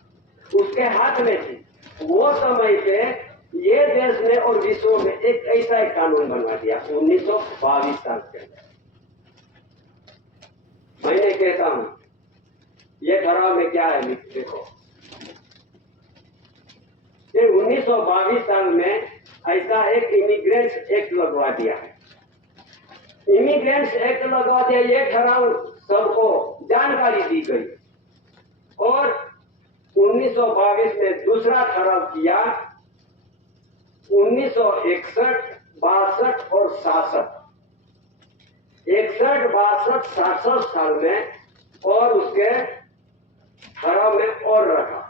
उसके हाथ में थी। वो समय पे ये देश ने और विश्व में एक ऐसा एक कानून बनवा दिया 1922 साल के अंदर। मैं कहता हूं ये ठराव में क्या है देखो, ये 1922 साल में ऐसा एक इमिग्रेंट्स एक्ट लगवा दिया है। इमिग्रेंट्स एक्ट लगवा दिया, ये ठराव सबको जानकारी दी गई। और 1922 में दूसरा ठराव किया, 1961, 62 और 67, 61, 62, 67 साल में, और उसके ठराव में और रखा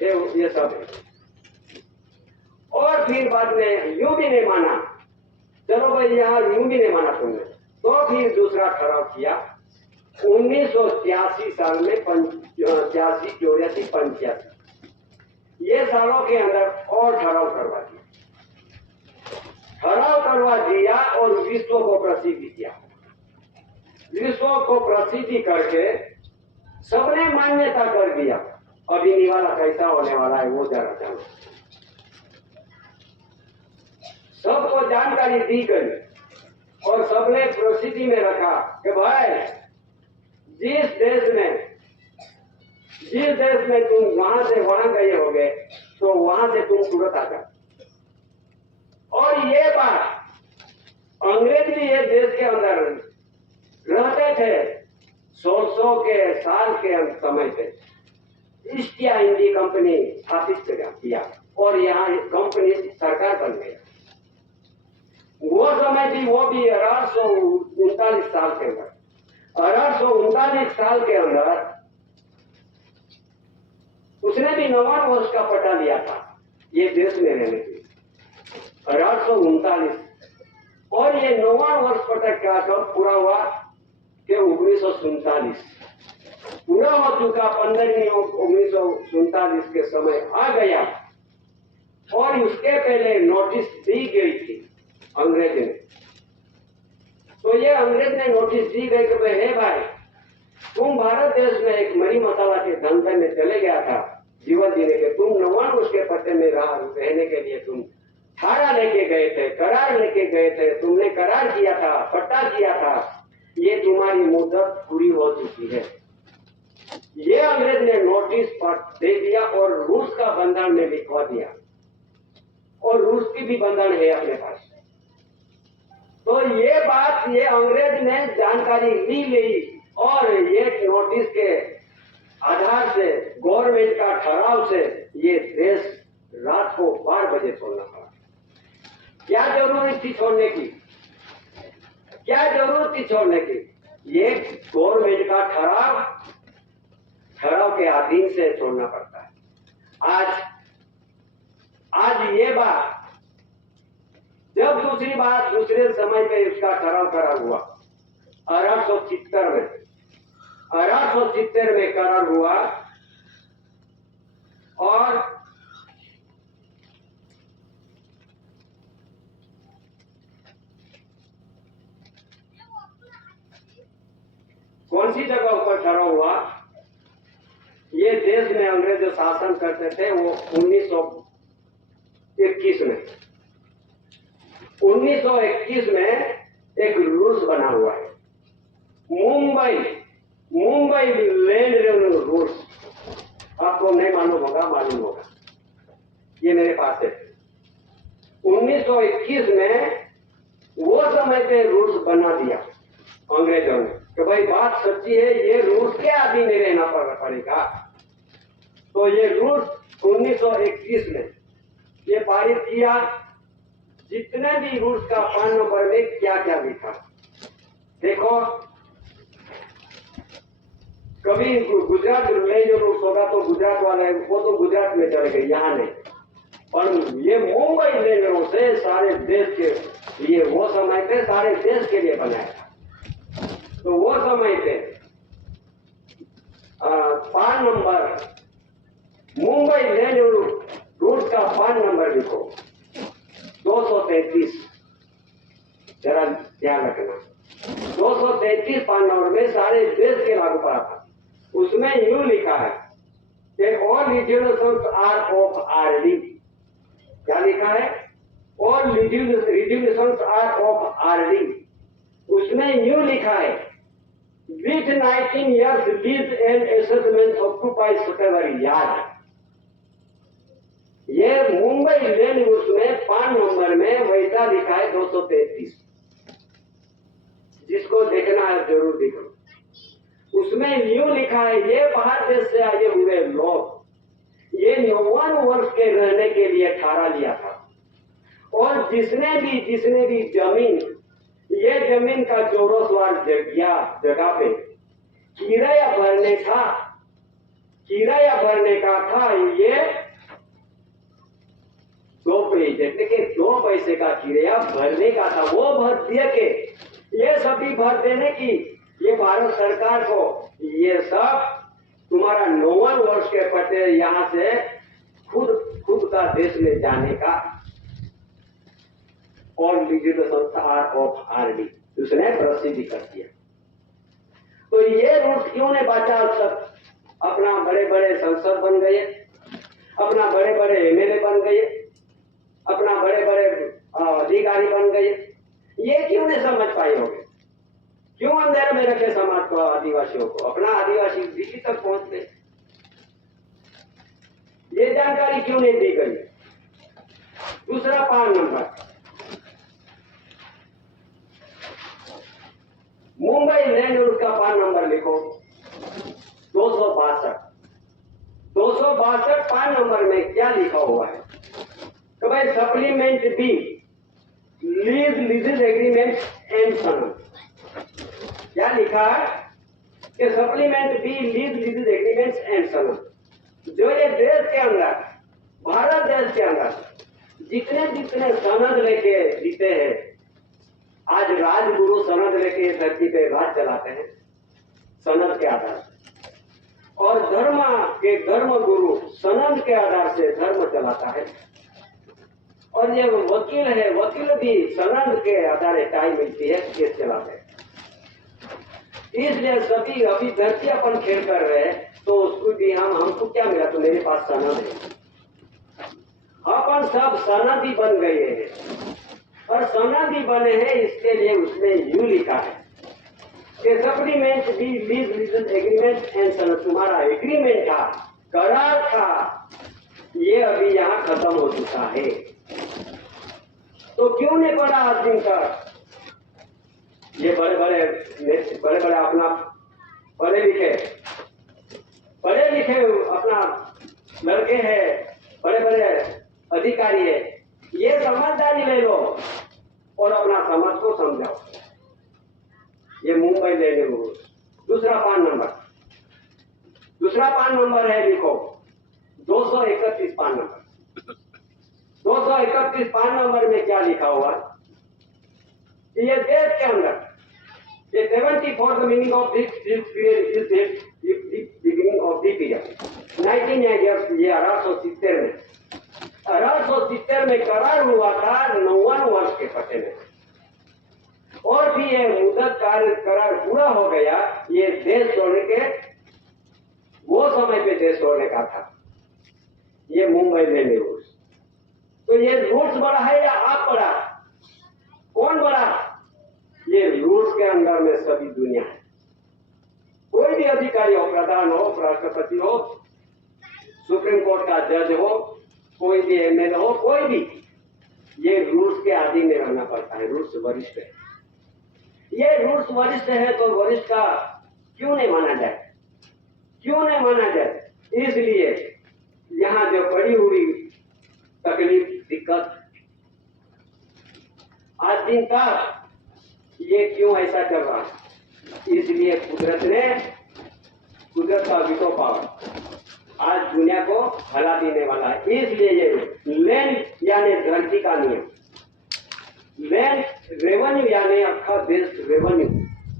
ये सब है। और फिर बाद में यूं भी नहीं माना, चलो भाई यहाँ यूं भी नहीं माना तुमने, तो फिर दूसरा ठराव किया 1983 साल में, 83, 84, 85, ये सालों के अंदर और ठराव करवा दिया, और विश्व को प्रसिद्धि किया। विश्व को प्रसिद्धि करके सबने मान्यता कर दिया। अभी निवाला कैसा होने वाला है वो जरा जानो। सबको जानकारी दी गई और सबने प्रसिद्धि में रखा कि भाई जिस देश में तुम वहां से वहां गए होगे तो वहां से तुम तुरंत आ जाओ। और ये बात अंग्रेज भी ये देश के अंदर रहते थे 1600 के साल के समय पे ईस्ट इंडिया हिंदी कंपनी स्थापित किया और यहाँ कंपनी सरकार बन गया। वो समय भी 1839 साल के अंदर, 1839 साल के अंदर उसने भी 99 वर्ष का पटा लिया था ये देश में रहने के लिए, 1839। और ये 99 वर्ष पटक का कब पूरा हुआ कि 1947 पूरा हो चुका। 15 1947 के समय आ गया और उसके पहले नोटिस दी गई थी अंग्रेज ने। तो ये अंग्रेज ने नोटिस दी गई कि हे भाई तुम भारत देश में एक मरी मसाला के धंधे में चले गया था जीवन जीने के, तुम 99 उसके पट्टे में रहने के लिए तुम थारा लेके गए थे, करार लेके गए थे, तुमने करार किया था, पट्टा किया था, ये तुम्हारी मुद्दत पूरी हो चुकी है। ये अंग्रेज ने नोटिस दे दिया और रूस का बंधन में लिखवा दिया और रूस की भी बंधन है अपने पास। तो ये बात ये अंग्रेज ने जानकारी ली और ये नोटिस के आधार से गवर्नमेंट का ठहराव से ये देश रात को 12 बजे छोड़ना पड़ा। क्या जरूरत थी छोड़ने की? क्या जरूरत थी छोड़ने की? ये गवर्नमेंट का ठहराव के अधीन से छोड़ना पड़ता है। आज ये बात जब दूसरी बात दूसरे समय पे इसका ठहराव करार हुआ 1870 में करार हुआ और कौन सी जगह ऊपर ठहराव हुआ? ये देश में अंग्रेज जो शासन करते थे वो 1921 में 1921 में एक रूल्स बना हुआ है, मुंबई लैंड रेवेन्यू रूल्स। आपको नहीं मालूम होगा, मालूम होगा, ये मेरे पास है। 1921 में वो समय पे रूल्स बना दिया अंग्रेजों ने कि भाई बात सच्ची है, ये रूल्स के अधीन नहीं रहना पड़ेगा। तो ये रूल्स 1921 में ये पारित किया। जितने भी रूल्स का 5 नंबर में क्या क्या लिखा देखो। कभी गुजरात में जो रूल्स होगा तो गुजरात वाले वो तो गुजरात में चले गए, यहाँ नहीं। और ये मुंबई लेने से सारे देश के लिए वो समय पे सारे देश के लिए बनाया। तो वो समय पे 5 नंबर मुंबई लैंड रूल्स का 5 नंबर लिखो 233, जरा ध्यान रखना। 233 5 नंबर में सारे देश के लागू पड़ा था। उसमें यूं लिखा है कि all reservations are of RD. क्या लिखा है? All reservations are of RD. उसमें यूं लिखा है With 19 years lease and assessment occupies whatever yard. ये मुंबई लेन उसमें 5 नंबर में वैसा लिखा है 233, जिसको देखना है जरूर देखो। उसमें यूं लिखा है, ये बाहर देश से आए हुए लोग ये 99 वर्ष के रहने के लिए ठहरा लिया था, और जिसने भी जमीन, ये जमीन का चौरसवार जगह पे किराया भरने का था, ये 2 पैसे का किराया भरने का था, वो भर दिए के ये सभी भर देने की ये भारत सरकार को ये सब तुम्हारा 99 वर्ष के पटे यहाँ से खुद का देश में जाने का, और लीजिए संस्था ऑफ आरडी उसने प्रसिद्धि कर दिया। तो ये रूट क्यों ने बाचा? सब अपना बड़े बड़े संसद बन गए, अपना बड़े बड़े एमएलए बन गए, अपना बड़े बड़े अधिकारी बन गए। ये क्यों नहीं समझ पाए होंगे? क्यों अंधेरे में रखे समाज को, आदिवासियों को? अपना आदिवासी दिल्ली तक पहुंच गए, ये जानकारी क्यों नहीं दी गई? दूसरा 5 नंबर, मुंबई लैंड रूट का 5 नंबर लिखो, 262। 5 नंबर में क्या लिखा हुआ है? तो भाई supplement B lease agreement and सनम। क्या लिखा है कि supplement B lease agreement and सनम, जो ये देश के अंदर, भारत देश के अंदर जितने सनद लेके जीते हैं, आज राजगुरु सनद लेके धरती पे राज चलाते हैं सनद के आधार से, और धर्म गुरु सनद के आधार से धर्म चलाता है, और ये वकील है, वकील भी सनद के आधार टाइम मिलती है केस चलाते हैं। इसलिए सभी अभी धरती अपन खेल कर रहे हैं, तो उसको भी हमको क्या मिला? तो मेरे पास सनद है, अपन सब सनदी बन गए हैं, और सनदी बने हैं, इसके लिए उसने यूं लिखा है कि supplement B lease agreement and सनद। तुम्हारा एग्रीमेंट था, करार था, ये अभी यहाँ खत्म हो चुका है। तो क्यों नहीं पढ़ा आदमी का? ये बड़े बड़े अपना पढ़े लिखे अपना लड़के हैं, बड़े बड़े अधिकारी है, ये समझदारी ले लो और अपना समाज को समझाओ। ये मुंबई लेने रूल। दूसरा 5 नंबर है, लिखो 231 5 नंबर। 231 5 नंबर में क्या लिखा हुआ? ये देश के अंदर ये 74 the meaning of this period is the beginning of the period 19 years। ये 1870 में करार हुआ था 99 वर्ष के पटे में, और भी ये मुद्दत करार पूरा हो गया। ये देश छोड़ने के वो समय पे देश छोड़ने का था, ये मुंबई लेने रूल्स। तो ये रूल्स बड़ा है या आप बड़ा? कौन बड़ा? ये रूल्स के अंदर में सभी दुनिया है। कोई भी अधिकारी हो, प्रधान हो, राष्ट्रपति हो, सुप्रीम कोर्ट का जज हो, कोई भी एमएलए हो, कोई भी, ये रूल्स के अधीन में रहना पड़ता है। रूल्स वरिष्ठ है, ये रूल्स वरिष्ठ है, तो वरिष्ठ का क्यों नहीं माना जाए? इसलिए यहाँ जो बड़ी हुई तकलीफ, दिक्कत आज दिन का, ये क्यों ऐसा चल रहा है? इसलिए कुदरत का विटो पावर आज दुनिया को हला देने वाला है। इसलिए ये लैंड यानी धरती का नियम, लैंड रेवेन्यू यानी अखा देश रेवेन्यू,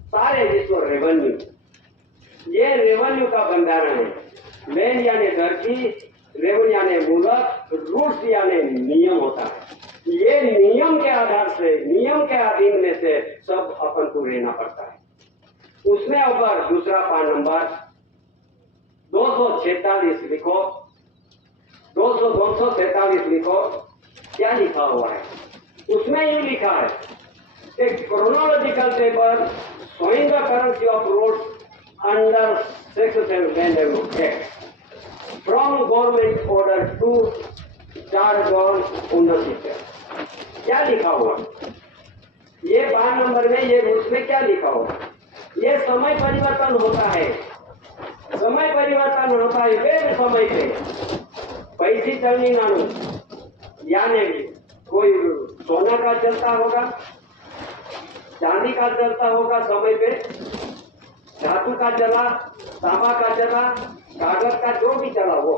सारे विश्व रेवेन्यू, ये रेवेन्यू का बंधारण है। लैंड यानी धरती, रेवेन्यू यानी मूलक, रूट्स यानी नियम होता है। ये नियम के आधार से, नियम के अधीन में से सब अपन को रहना पड़ता है। उसमें ऊपर दूसरा 5 नंबर 246 लिखो, 246 लिखो। क्या लिखा हुआ है उसमें? ये लिखा है कि chronological table showing the currency of roads under Section 7 Land Revenue Act from Government Order 2 4/1970। क्या लिखा हुआ ये 12 नंबर में, ये रूल्स में क्या लिखा हुआ? ये समय परिवर्तन होता है, समय परिवर्तन होता है वे समय पे पैसे चलनी नानू यानी कोई सोना का चलता होगा, चांदी का चलता होगा समय पे, धातु का चला, तांबा का चला, कागज का जो भी चला वो,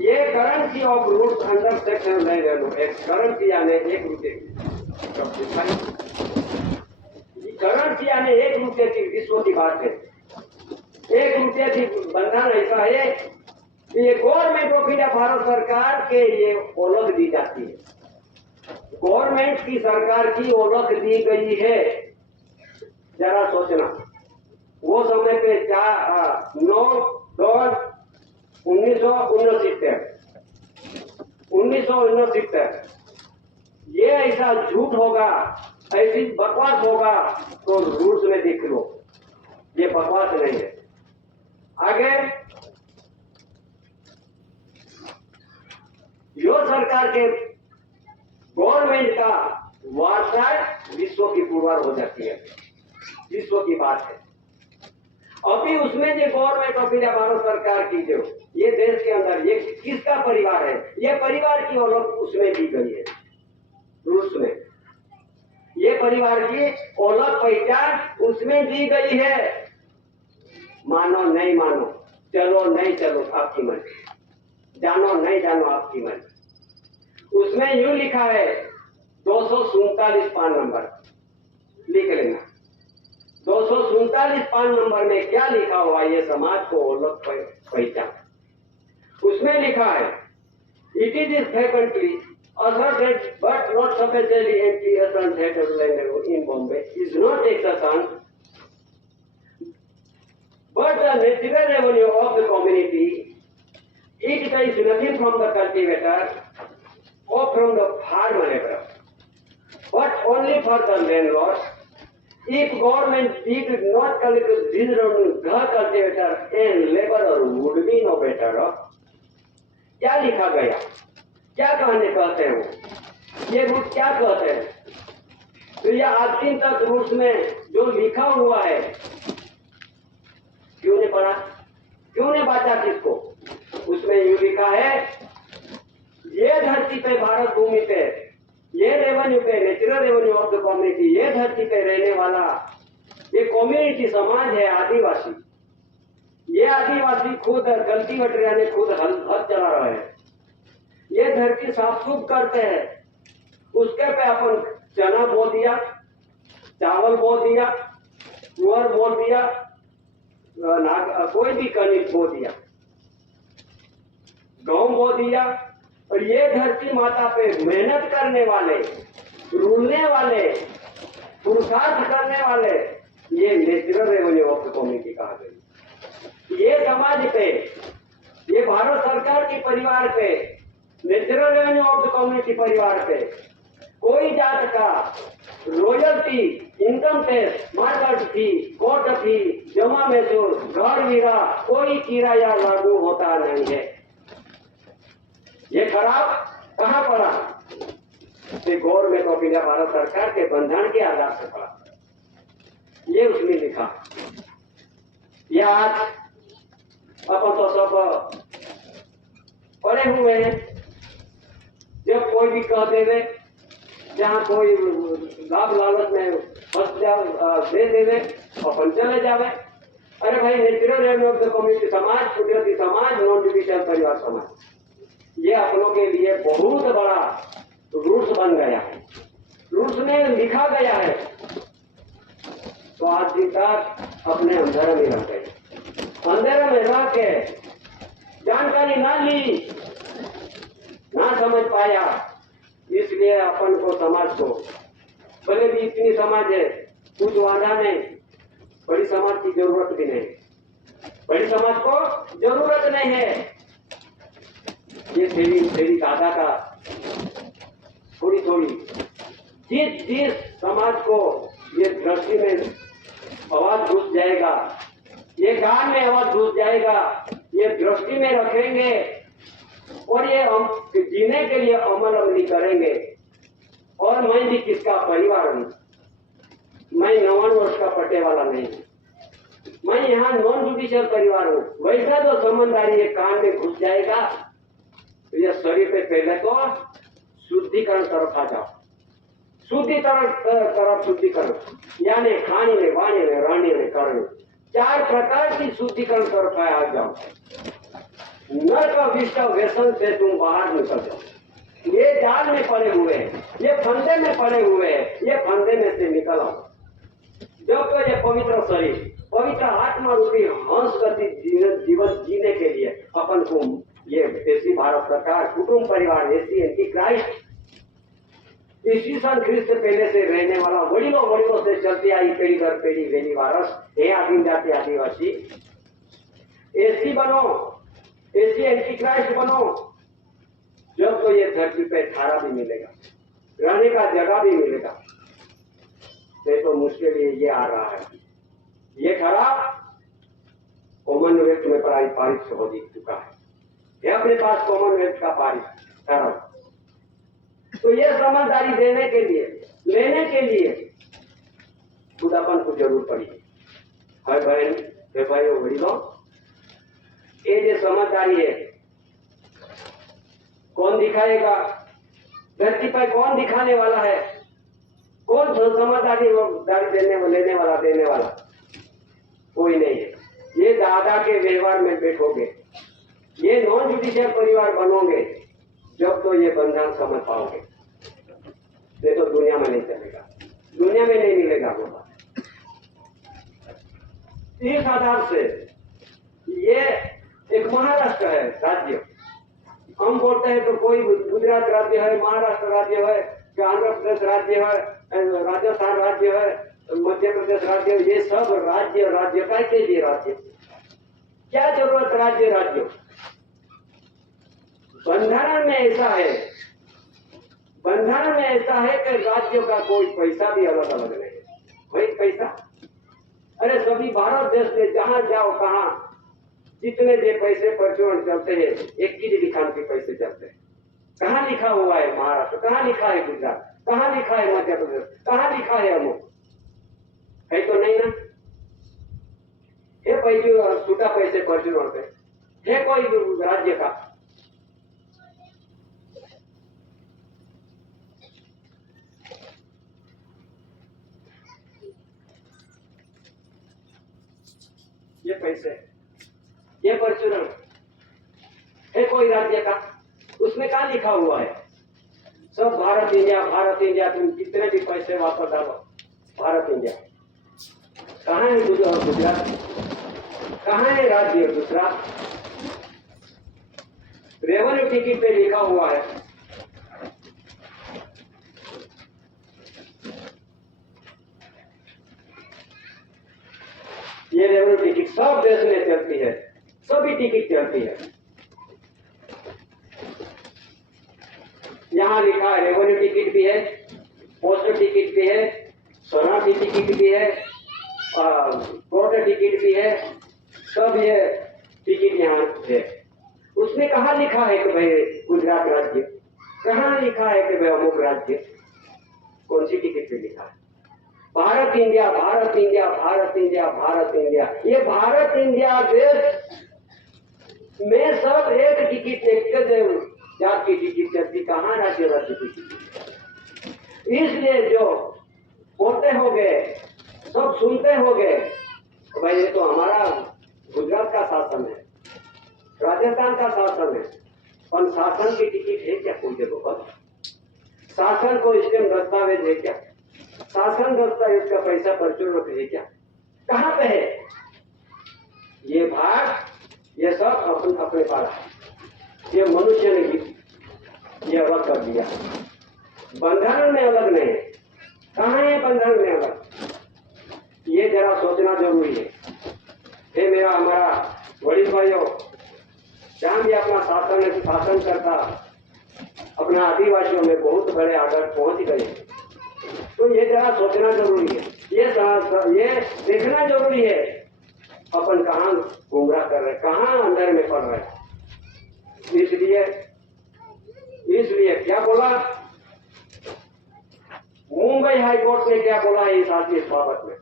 ये currency of routes under section 9 currency यानी 1 रुपये की, करेंसी यानी 1 रुपये की विश्व की बात है। 1 रुपये की बंधन ऐसा है कि ये गवर्नमेंट ऑफ इंडिया भारत सरकार के ये ओलग दी जाती है, गवर्नमेंट की सरकार की ओलग दी गई है। जरा सोचना, वो समय पे 1969 ये ऐसा झूठ होगा, ऐसी बकवास होगा तो रूल्स में देख लो, ये बकवास नहीं है। आगे यो सरकार के गवर्नमेंट का वारसा विश्व की पुरवार हो जाती है, विश्व की बात है। अभी उसमें जो गवर्नमेंट ऑफ इंडिया भारत सरकार की जो ये देश के अंदर ये किसका परिवार है, ये परिवार की ओळख उसमें दी गई है रूल्स में, ये परिवार की ओळख पहचान उसमें दी गई है। मानो नहीं मानो, चलो नहीं चलो आपकी मर्जी, जानो नहीं जानो आपकी मर्जी। उसमें यूं लिखा है 247 पान नंबर लिख लेना। 247 पान नंबर में क्या लिखा हुआ, ये समाज को ओळख पहचान, उसमें लिखा है it is frequently asserted but not sufficiently empty asserted in Bombay is not exception but the natural revenue of the community. It pays nothing from the cultivator or from the farmer labor, but only for the landlord. If government did not collect this revenue, the cultivator and laborer would be no better off. क्या लिखा गया, क्या कहते हैं वो, ये root क्या कहते हैं? तो ये आज दिन तक रूट्स में जो लिखा हुआ है क्यों नहीं पढ़ा, क्यों नहीं बांटा किसको? उसमें यूं लिखा है ये धरती पे, भारत भूमि पे, ये रेवेन्यू पे, natural revenue of the community, ये धरती पे रहने वाला ये कम्युनिटी समाज है आदिवासी। ये आदिवासी खुद कल्टीवेटर यानी खुद हल चला रहे हैं, ये धरती साफ सुफ करते हैं, उसके पे अपन चना बो दिया, चावल बो दिया, तुअर बो दिया, कोई भी कणिक बो दिया, गेहूं बो दिया, और ये धरती माता पे मेहनत करने वाले, रूलने वाले, पुरुषार्थ करने वाले, ये natural revenue of the community कहा गया। ये समाज पे, ये भारत सरकार के परिवार पे, natural revenue of the community परिवार पे कोई जात का रॉयल्टी, इनकम टैक्स, मार्केट फी, कोर्ट फी, जमा महसूल, घर वीरा, कोई किराया लागू होता नहीं है। ये खराब कहाँ पड़ा? गवर्नमेंट ऑफ इंडिया भारत सरकार के बंधन के आधार से पड़ा, ये उसमें लिखा। ये आज अपन तो सब पढ़े हुए हैं, जब कोई भी कह देवे, जहाँ कोई लाभ लालच में फंस दे देवे, अपन चले जावे। अरे भाई natural revenue of the community समाज, कुदरती समाज, नॉन जुडिशियल परिवार समाज, ये अपनों के लिए बहुत बड़ा रूल्स बन गया है, रूल्स में लिखा गया है। तो आज दिन तक अपने अंधेरे में रह गए, अंधेरे में रह के जानकारी ना ली, ना समझ पाया, इसलिए अपन को समाज को, भले भी इतनी समाज है, कुछ वादा नहीं, बड़ी समाज की जरूरत भी नहीं, बड़ी समाज को जरूरत नहीं है। ये तेरी दादा का थोड़ी थोड़ी जिस जिस समाज को ये दृष्टि में आवाज घुस जाएगा, ये कान में आवाज घुस जाएगा, ये दृष्टि में रखेंगे और ये हम जीने के लिए अमल अमली करेंगे। और मैं भी किसका परिवार हूं, मैं 99 वर्ष का पट्टे वाला नहीं हूं, मैं यहाँ नॉन जुडिशियल परिवार हूं। वैसा जो समझदारी ये कान में घुस जाएगा तो ये शरीर पे पहले तो शुद्धिकरण तरफ आ जाओ, शुद्धिकरण तरफ शुद्धिकरण, यानी खाने में, वाणी में, रहने में, करने, 4 प्रकार की शुद्धिकरण तरफ आ जाओ। नर्क विष्ट व्यसन से तुम बाहर निकल जाओ। ये जाल में पड़े हुए हैं, ये फंदे में पड़े हुए हैं, ये फंदे में से निकल आओ। जब तो ये पवित्र शरीर, पवित्र आत्मा रूपी हंस गति जीवन जीने के लिए अपन को ये देशी भारत सरकार, कुटुंब परिवार, एसी एंटी क्राइस्ट, इसी सन ख्रीस्त से पहले से रहने वाला, वड़िलों से चलती आई पीढ़ी दर पीढ़ी वेली वारस, हे आदिम जाति आदिवासी, एसी बनो, एसी एंटी क्राइस्ट बनो। जब तो ये धरती पे थारा भी मिलेगा, रहने का जगह भी मिलेगा। तो मुश्किल ये आ रहा है, ये खराब कॉमनवेल्थ में पारित हो चुका है, ये अपने पास कॉमनवेल्थ का पारित खराब। तो ये समझदारी देने के लिए, लेने के लिए खुदापन को जरूर पड़ी है बहन, हे भाई वड़िलों, ये जो समझदारी है कौन दिखाएगा धरती पर, कौन दिखाने वाला है, कौन समझदारी लेने वाला कोई नहीं है। ये दादा के व्यवहार में बैठोगे, ये नॉन जुडिशियल परिवार बनोगे, जब तो ये बंधन समझ पाओगे, ये तो दुनिया में नहीं चलेगा, दुनिया में नहीं मिलेगा वो। इस आधार से ये एक महाराष्ट्र है राज्य, हम बोलते हैं तो कोई गुजरात राज्य है, महाराष्ट्र राज्य है, आंध्र प्रदेश राज्य है, राजस्थान राज्य है, मध्य प्रदेश राज्य, ये सब राज्य का के लिए राज्य, क्या जरूरत राज्य। बंधारण में ऐसा है, बंधारण में ऐसा है कि राज्यों का कोई पैसा भी अलग अलग नहीं है। वही पैसा, अरे सभी भारत देश में जहां जाओ, कहा जितने जे पैसे प्रचुरण चलते हैं, एक ही दिखान के पैसे चलते हैं। कहाँ लिखा हुआ है महाराष्ट्र, कहाँ लिखा है गुजरात, कहाँ लिखा है मध्य प्रदेश, कहाँ लिखा है अमुक, है तो नहीं ना। ये पैसे छूटा पैसे प्रचुरण पे है कोई राज्य का। ये पैसे, ये प्रचुरण है कोई राज्य का, उसमें क्या लिखा हुआ है? सब भारत इंडिया, तुम जितने भी पैसे वापस डालो, भारत इंडिया। कहाँ है गुजरात, कहाँ है राज्य दूसरा? रेवेन्यू टिकट पे लिखा हुआ है, ये रेवेन्यू टिकट सब देश में चलती है, सभी टिकट चलती है। यहाँ लिखा है रेवेन्यू टिकट भी है, पोस्ट टिकट भी है, शरणार्थी टिकट भी है, कोर्ट टिकट भी है, सब ये टिकट यहाँ है। उसने कहा लिखा है कि भाई गुजरात राज्य, कहाँ लिखा है कि भाई अमुक राज्य, कौन सी टिकट पे लिखा है? Bharat India, Bharat India, Bharat India, Bharat India. ये भारत इंडिया देश में सब एक टिकट, एक जात की टिकट चलती, कहाँ राज्य की टिकट। इसलिए जो बोलते हो गए, सब सुनते हो गए, भाई ये तो हमारा गुजरात का शासन है, राजस्थान का शासन है, पर शासन की टिकट है क्या कोई जगह पर? शासन को स्टेम दस्तावेज है क्या? शासन दस्तावेज का पैसा प्रचुर है क्या? कहाँ पे है? ये भाग, ये सब अपने पास है। ये मनुष्य ने ये अलग कर दिया, बंधन में अलग नहीं है। कहाँ है बंधन में अलग? ये जरा सोचना जरूरी है। हे मेरा हमारा वडील भाइयों, जहां भी अपना शासन करता, अपना आदिवासियों में बहुत बड़े आदर पहुंच गए, तो ये जरा सोचना जरूरी है, ये देखना जरूरी है अपन कहाँ गुमराह कर रहे, कहाँ अंदर में पड़ रहे। इसलिए क्या बोला मुंबई हाई कोर्ट ने, क्या बोला इस आदमी इस बाबत में?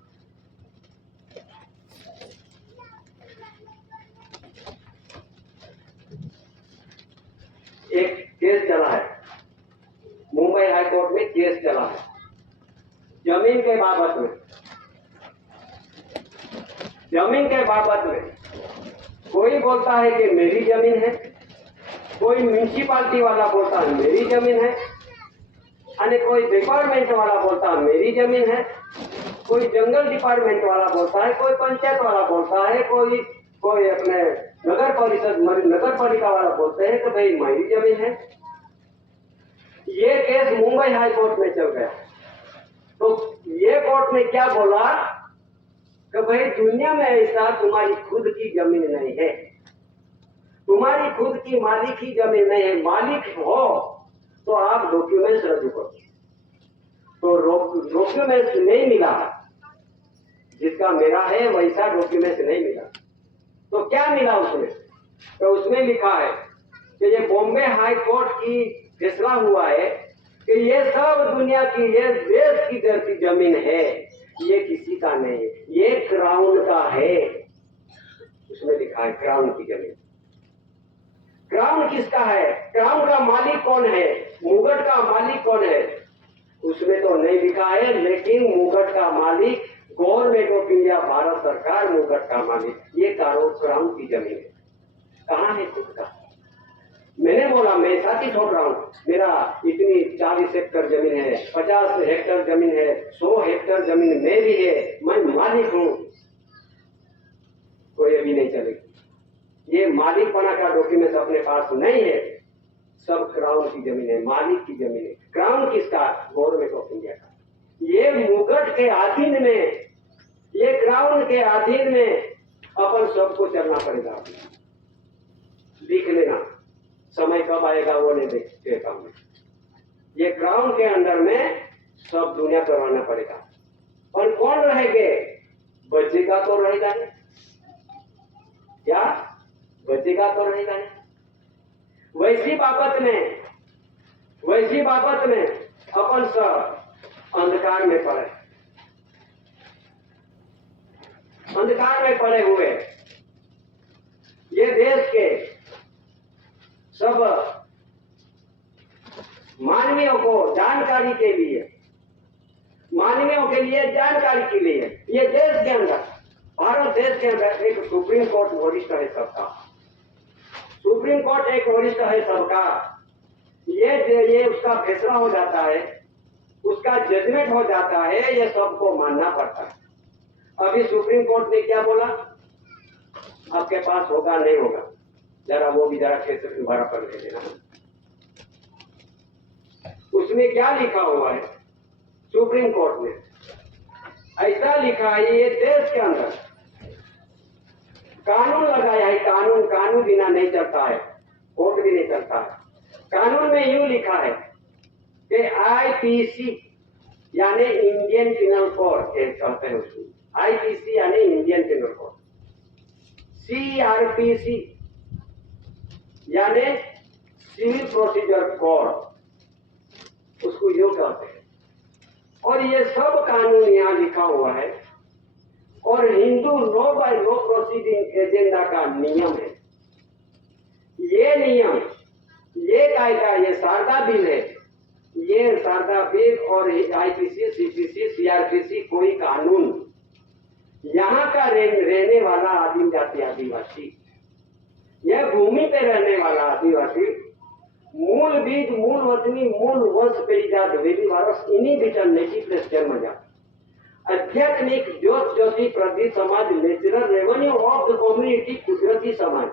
एक केस चला है मुंबई हाई कोर्ट में, केस चला है जमीन के बाबत में। जमीन के बाबत में कोई बोलता है कि मेरी जमीन है, कोई म्यूनिसिपालिटी वाला बोलता है मेरी जमीन है, अन्य कोई डिपार्टमेंट वाला बोलता है मेरी जमीन है, कोई जंगल डिपार्टमेंट वाला बोलता है, कोई पंचायत वाला बोलता है, कोई अपने नगर पालिका वाला बोलते हैं कि भाई मेरी जमीन है। ये केस मुंबई हाई कोर्ट में चल गया। तो ये कोर्ट ने क्या बोला कि भाई दुनिया में ऐसा तुम्हारी खुद की जमीन नहीं है, तुम्हारी खुद की मालिक की जमीन नहीं है। मालिक हो तो आप डॉक्यूमेंट्स रद्द करो। तो डॉक्यूमेंट्स नहीं मिला, जिसका मेरा है वैसा डॉक्यूमेंट्स नहीं मिला। तो क्या मिला उसमें? तो उसमें लिखा है कि ये बॉम्बे हाई कोर्ट की फैसला हुआ है कि ये सब दुनिया की, ये देश की धरती जमीन है, ये किसी का नहीं है, ये क्राउन का है। उसमें लिखा है क्राउन की जमीन। क्राउन किसका है? क्राउन का मालिक कौन है? मुगट का मालिक कौन है? उसमें तो नहीं लिखा है, लेकिन मुगट का मालिक गवर्नमेंट ऑफ इंडिया, भारत सरकार मुगट का मालिक। ये क्राउन की जमीन है। कहाँ है खुद का? मैंने बोला मैं साथ ही छोड़ रहा हूँ, मेरा इतनी 40 हेक्टर जमीन है, 50 हेक्टर जमीन है, 100 हेक्टर जमीन मेरी है, मैं मालिक हूँ। कोई अभी नहीं चलेगी। ये मालिकपना का डॉक्यूमेंट अपने पास नहीं है, सब क्राउन की जमीन है, मालिक की जमीन है। क्राउन किसका? गवर्नमेंट ऑफ इंडिया का। ये मुगट के अधीन में, ये क्राउन के अधीन में अपन सबको चलना पड़ेगा। लिख लेना, समय कब आएगा वो नहीं देखते हम। ये क्राउन के अंदर में सब दुनिया करवाना पड़ेगा। और कौन रहेंगे? बचेगा तो रहेगा नहीं, क्या बचेगा तो रहेगा नहीं। वैसी बाबत में अपन सब अंधकार में पड़े, अंधकार में पड़े हुए। ये देश के सब मानवीयों को जानकारी के लिए, मानवीयों के लिए जानकारी के लिए, ये देश के अंदर, भारत देश के अंदर एक सुप्रीम कोर्ट वरिष्ठ है सबका। सुप्रीम कोर्ट एक वरिष्ठ है सबका। ये उसका फैसला हो जाता है, उसका जजमेंट हो जाता है, ये सबको मानना पड़ता है। अभी सुप्रीम कोर्ट ने क्या बोला? आपके पास होगा नहीं होगा, जरा वो भी जरा क्षेत्र में भरा कर दे देना। उसमें क्या लिखा हुआ है? सुप्रीम कोर्ट ने ऐसा लिखा है, ये देश के अंदर कानून लगाया है, कानून बिना नहीं चलता है, कोर्ट भी नहीं चलता है। कानून में यूं लिखा है कि आईपीसी यानी इंडियन पिनल कोड कहते हैं उसको, आईपीसी यानी इंडियन पिनल कोड, सीआरपीसी यानी सिविल प्रोसीजर कोड, उसको यूं कहते हैं। और ये सब कानून यहाँ लिखा हुआ है। और हिंदू लो बाय लो प्रोसीडिंग एजेंडा का नियम है। ये नियम, ये कायदा, ये शारदा बिल है। ये शारदा बिल और आईपीसी, सीपीसी, सीआरपीसी कोई कानून, यहाँ का रहने वाला आदिम जाति आदिवासी, यह भूमि पे रहने वाला आदिवासी, मूल बीज, मूल वतनी, मूल वंश पेरीजात वेदी वारस, इन्हीं बिचन नेकी प्लस जन्म जा आध्यात्मिक ज्योति प्रति समाज, natural revenue of the community, कुदरती समाज,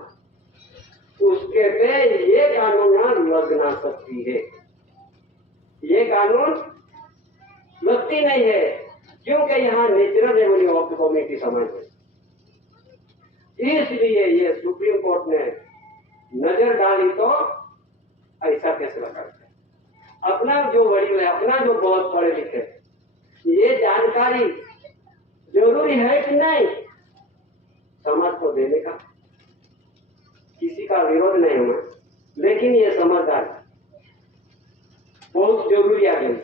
उसके पे ये कानून लग ना सकती है। ये कानून लगती नहीं है, क्योंकि यहाँ natural revenue of the community समाज है। इसलिए ये सुप्रीम कोर्ट ने नजर डाली तो ऐसा फैसला करते हैं। अपना जो वडील है, अपना जो बहुत पढ़े लिखे, ये जानकारी जरूरी है कि नहीं समाज को देने का? किसी का विरोध नहीं हुआ, लेकिन ये समझदार बहुत जरूरी आ गई।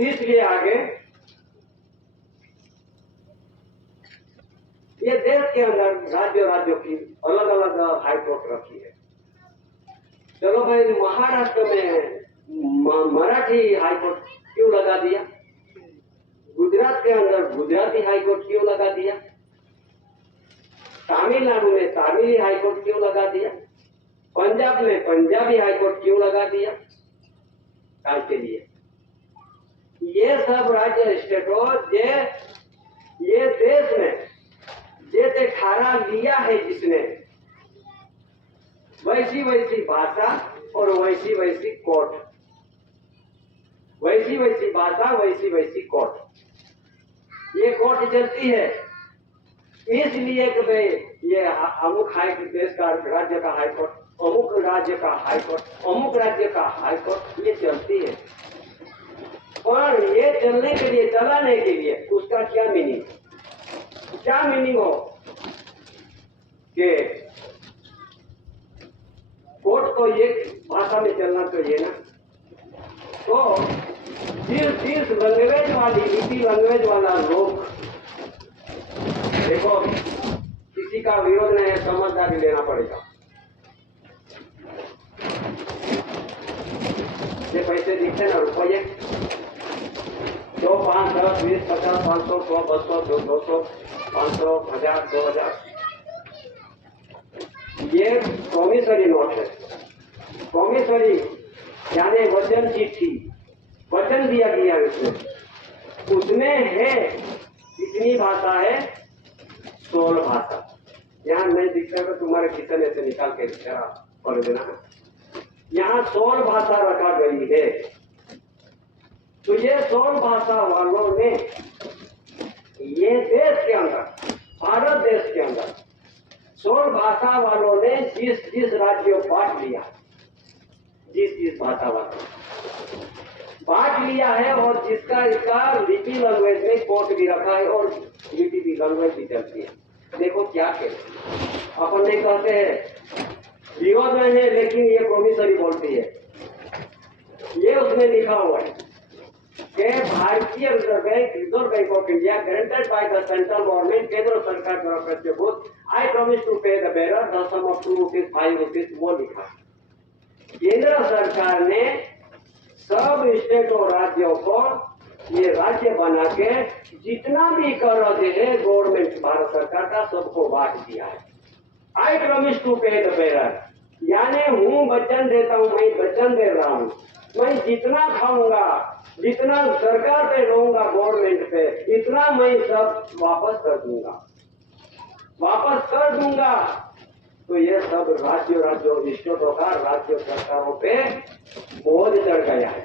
इसलिए आगे ये देश के अंदर राज्यों की अलग अलग हाई कोर्ट रखी है। चलो भाई, महाराष्ट्र में मराठी हाई कोर्ट क्यों लगा दिया? गुजरात के अंदर गुजराती हाई कोर्ट क्यों लगा दिया? तमिलनाडु में तमिली हाई कोर्ट क्यों लगा दिया? पंजाब में पंजाबी हाई कोर्ट क्यों लगा दिया? काल के लिए ये सब राज्य स्टेटों ये देश में जैसे खारा लिया है जिसने, वैसी वैसी भाषा और वैसी वैसी कोर्ट, वैसी वैसी भाषा वैसी वैसी कोर्ट, ये कोर्ट चलती है। इसलिए कि भाई ये अमुक देश का राज्य का हाई कोर्ट, अमुक राज्य का हाई कोर्ट, अमुक राज्य का हाई कोर्ट, ये चलती है। और ये चलने के लिए, चलाने के लिए उसका क्या मीनिंग हो कि कोर्ट तो एक भाषा में चलना चाहिए ना। तो जिस लैंग्वेज वाली लिपि लैंग्वेज वाला लोग, देखो किसी का विरोध नहीं है, समझदारी लेना पड़ेगा। ये पैसे दिखते ना, रुपये 2, 5, 10, 20, 50, 500, 100, 200, 200, 500, 1000, 2000, ये प्रॉमिसरी नोट है। प्रॉमिसरी यानी वचन चिट्ठी, वचन दिया गया उसमें, उसमें है कितनी भाषा है? 16 भाषा। यहाँ नहीं दिखता तो तुम्हारे किचन से निकाल के पढ़ देना। यहाँ 16 भाषा रखा गई है। तो ये 16 भाषा वालों ने ये देश के अंदर, भारत देश के अंदर 16 भाषा वालों ने जिस राज्यों बांट लिया, जिस भाषा वालों बांट लिया है, और जिसका इसका लिपि लैंग्वेज में कोर्ट भी रखा है और लिपि भी लैंग्वेज भी चलती है। देखो क्या कहते, अपन नहीं कहते हैं विरोध में है, लेकिन ये प्रोमिसरी बोलती है। ये उसमें लिखा हुआ है कि भारतीय reserve bank of India granted by the central government, केंद्र सरकार द्वारा प्रत्यभूत, I promise to pay the bearer the sum of 2 rupees 5 rupees, वो लिखा। केंद्र सरकार ने सब स्टेट और राज्यों को ये राज्य बना के जितना भी कर है गवर्नमेंट भारत सरकार का, सबको बांट दिया है। आई promise to pay the bearer, यानी हूँ वचन देता हूँ, मैं वचन दे रहा हूँ, मैं जितना खाऊंगा, जितना सरकार पे लूंगा, गवर्नमेंट पे, इतना मैं सब वापस कर दूंगा। तो ये सब राज्यों स्टेटों का, राज्य सरकारों पे बोझ चढ़ गया है।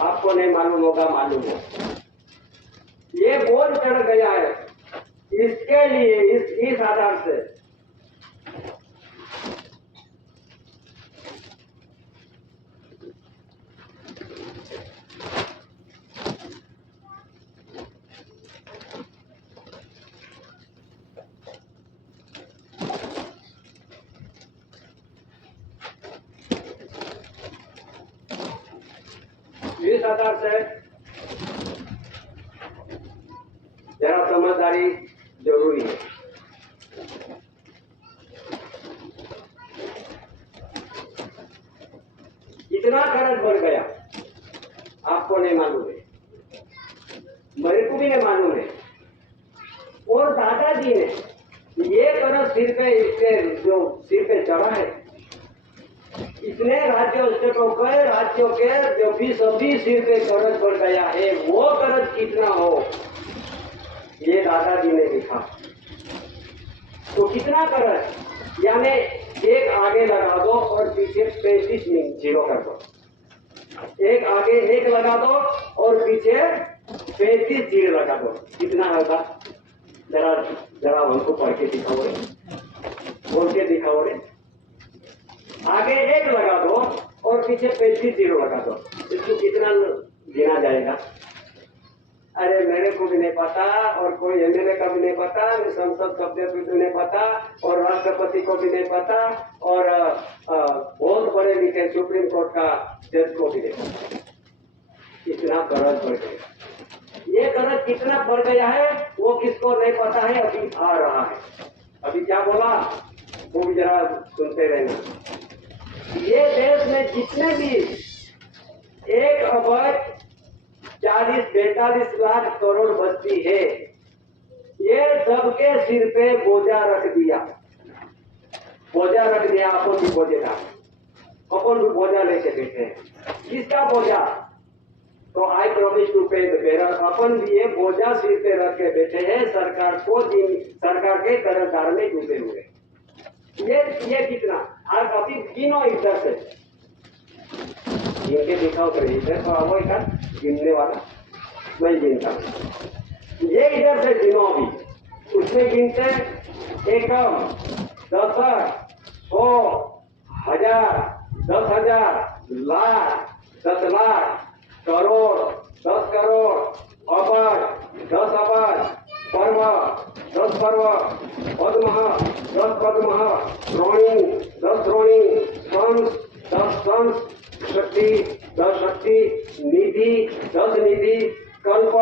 आपको नहीं मालूम होगा, मालूम हो, ये बोझ चढ़ गया है। इसके लिए इस आधार से जरा समझदारी जरूरी है। इतना खर्च बढ़ गया, आपको नहीं मालूम है, मेरे को भी नहीं मालूम है। और दादाजी ने ये कर्ज सिर पे, इसके जो सिर पे चढ़ा है, इसने राज्यों के जो भी सभी सिर पे कर्ज बढ़ गया है, वो कर्ज कितना हो, ये दादाजी ने लिखा। तो कितना कर्ज, यानी एक आगे लगा दो और पीछे 35 0 कर दो, एक आगे 1 लगा दो और पीछे 35 जीरो लगा दो, कितना होगा? जरा जरा हमको पढ़ के दिखाओ रे, बोल के दिखाओ रे। आगे 1 लगा दो और पीछे 35 जीरो लगा दो, इसको कितना गिना जाएगा? अरे मेरे को भी नहीं पता और कोई एमएलए का भी नहीं पता, संसद सभ्य को भी नहीं पता और राष्ट्रपति को भी नहीं पता और बहुत बड़े लिखे सुप्रीम कोर्ट का जज को भी नहीं पता। इतना कर्ज बढ़ गया। ये कर्ज कितना बढ़ गया है वो किसको नहीं पता है, अभी आ रहा है। अभी क्या बोला वो भी जरा सुनते रहना। ये देश में जितने भी 1 अरब 40-45 लाख करोड़ बस्ती है, ये सबके सिर पे बोझा रख दिया, बोझा रख दिया। अपन भी बोझेदार, अपन भी बोझा लेके बैठे हैं। किसका बोझा? तो आई promise to pay the bearer, अपन भी ये बोझा सिर पे रख के बैठे हैं, सरकार को सरकार के कर्जदार में डूबे हुए। ये कितना? आज अभी गिनो इधर से, गिन के दिखाओ तो इधर तो वो इधर गिनने वाला मैं गिनता हूँ। ये इधर से गिनो अभी, उसमें गिनते एकम, 10, 100, 1000, 10,000, लाख, 10 लाख, करोड़, 10 करोड़, अबज, 10 अबज, पर्व, 10 पर्व, पद्म, 10 पद्म, द्रोणी, 10 द्रोणी, संस, 10 संस, शक्ति, 10 शक्ति, निधि, 10 निधि, कल्प,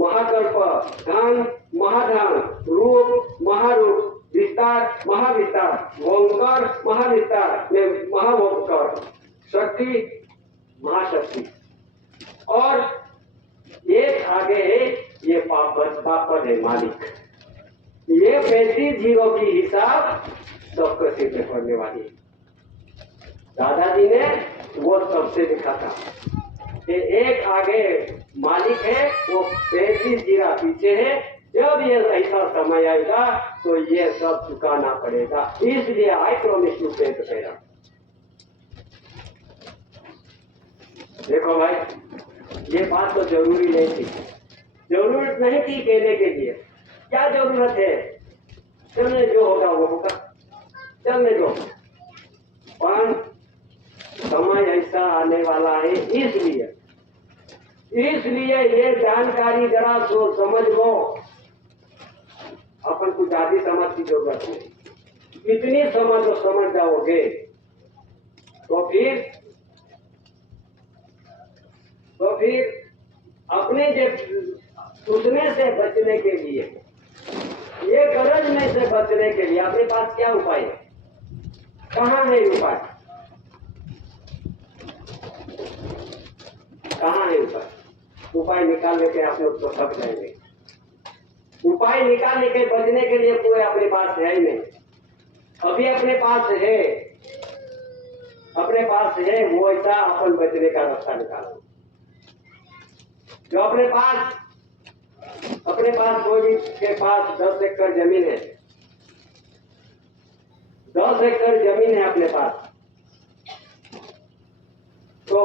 महाकल्प, धन, महाधन, रूप, महारूप, विस्तार, महाविस्तार, ओंकार, महाविस्तार, महाओंकार, शक्ति, महाशक्ति। और एक आगे है ये पापद है मालिक। ये 35 जीरो की हिसाब सबको सिर पे पड़ने वाली है। दादाजी ने वो सबसे लिखा था कि एक आगे मालिक है, वो 35 जीरा पीछे है। जब ये ऐसा समय आएगा तो ये सब चुकाना पड़ेगा। इसलिए आई promise to pay the bearer. देखो भाई, ये बात तो जरूरी नहीं थी, जरूरत नहीं थी कहने के लिए। क्या जरूरत है? चलने जो होगा वो होगा, चलने दो। पर समय ऐसा आने वाला है, इसलिए ये जानकारी जरा समझ लो। अपन कुछ आधी समझ की जरूरत नहीं, इतनी समझ जाओगे तो फिर अपने उसमें से बचने के लिए, ये कर्ज में से बचने के लिए अपने पास क्या उपाय है? कहाँ है उपाय? कहाँ है उपाय? उपाय निकालने के आप लोग तो थक जाएंगे। उपाय निकालने के बचने के लिए कोई अपने पास है ही नहीं। अभी अपने पास है वो ऐसा अपन बचने का रास्ता निकालो। जो अपने पास कोई के पास 10 एकड़ जमीन है, 10 एकड़ जमीन है अपने पास, तो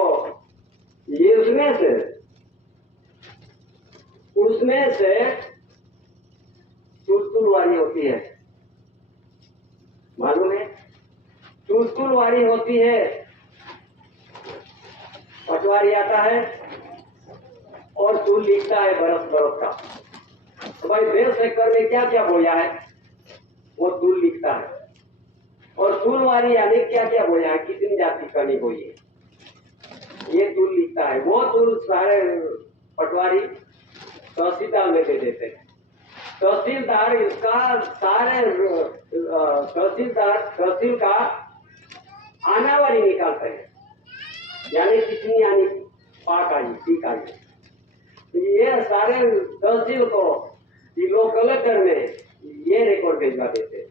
ये उसमें से चुलचुलवारी होती है, मालूम है? चुलचुलवारी होती है, पटवारी आता है और चूल लिखता है बरस का। तो भाई 10 एकड़ में क्या क्या बोया है वो चूल लिखता है। और चूलवारी यानी क्या क्या बोया है, कितनी जाति करनी बोई है, ये चूल लिखता है। वो चूल सारे पटवारी तहसीलदार में दे देते हैं। तहसीलदार इसका तहसील का आनावारी निकालते हैं, यानी कितनी आनी पाक आई, ठीक आई। ये सारे तहसील को जिला कलेक्टर में ये रिकॉर्ड भिजवा देते हैं,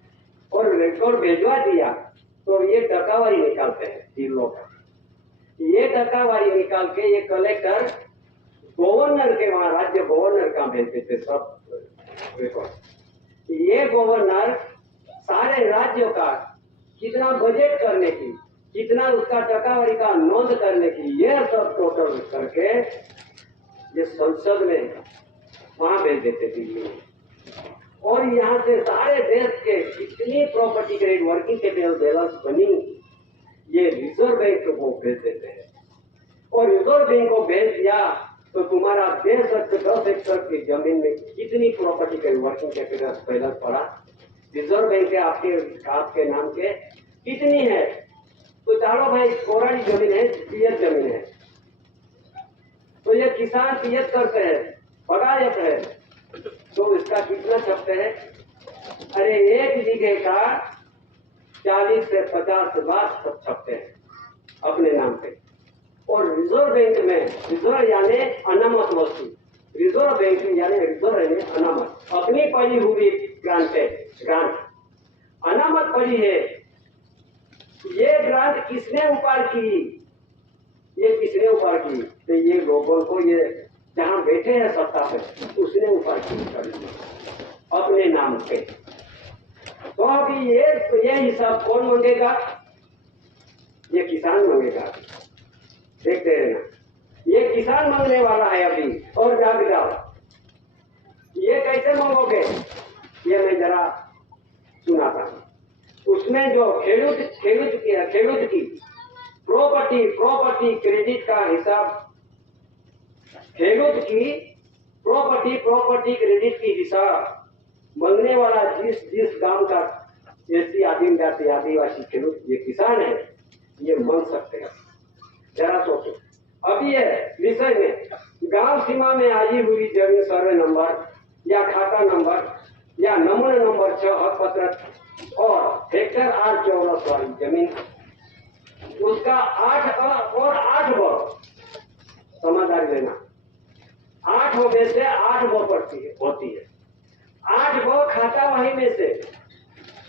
और रिकॉर्ड भिजवा दिया तो ये टकावारी निकालते हैं जिलों का। ये टकावारी निकाल के ये कलेक्टर गवर्नर के वहां, राज्य गवर्नर का भेज देते सब रिकॉर्ड। ये गवर्नर सारे राज्यों का कितना बजट करने की, कितना उसका टकावारी का नोंद करने की, ये सब टोटल करके ये संसद में वहां भेज देते थे। और यहाँ से सारे देश के जितनी property credit working capital balance बनी ये रिजर्व बैंक को भेज देते हैं। और रिजर्व बैंक को भेज दिया तो तुम्हारा 10 एकड़ की जमीन में कितनी property credit working capital balance पड़ा रिजर्व बैंक के आपके नाम के कितनी है? तो चारो भाई कोरानी जमीन है, पियत जमीन है। तो ये किसान पियत करते हैं, बगायत है, तो इसका कितना छपते हैं? अरे 1 बीघे का 40 से 50 लाख छपते हैं अपने नाम पे। और रिजर्व बैंक में रिजर्व यानी अनामत वस्तु, रिजर्व बैंक यानी रिजर्व यानी अनामत, अपनी पड़ी हुई ग्रांट है, ग्रांट अनामत पड़ी है। ये ग्रांट किसने ऊपर की? ये किसने ऊपर की? तो ये लोगों को, ये जहां बैठे हैं सत्ता पे, उसने ऊपर की अपने नाम पे। तो अभी ये हिसाब कौन मांगेगा? ये किसान मांगेगा। देखते रहना, ये किसान मांगने वाला है अभी। और जाग जाओ, ये कैसे मांगोगे ये मैं जरा सुनाता हूं। उसमें जो खेडूत की प्रॉपर्टी क्रेडिट का हिसाब, खेडूत की प्रॉपर्टी क्रेडिट की हिसाब मांगने वाला जिस गांव का एससी आदिम जाति आदिवासी खेडूत ये किसान है, ये मांग सकते हैं। जरा सोचो, अभी ये विषय में गांव सीमा में आई हुई जमीन सर्वे नंबर या खाता नंबर या नमूना नंबर 6 हक पत्र और हेक्टर 8 चौरस वाली जमीन, उसका 8 ब समझदारी लेना, 8 ब में से 8 ब होती है। 8 ब खाता वही में से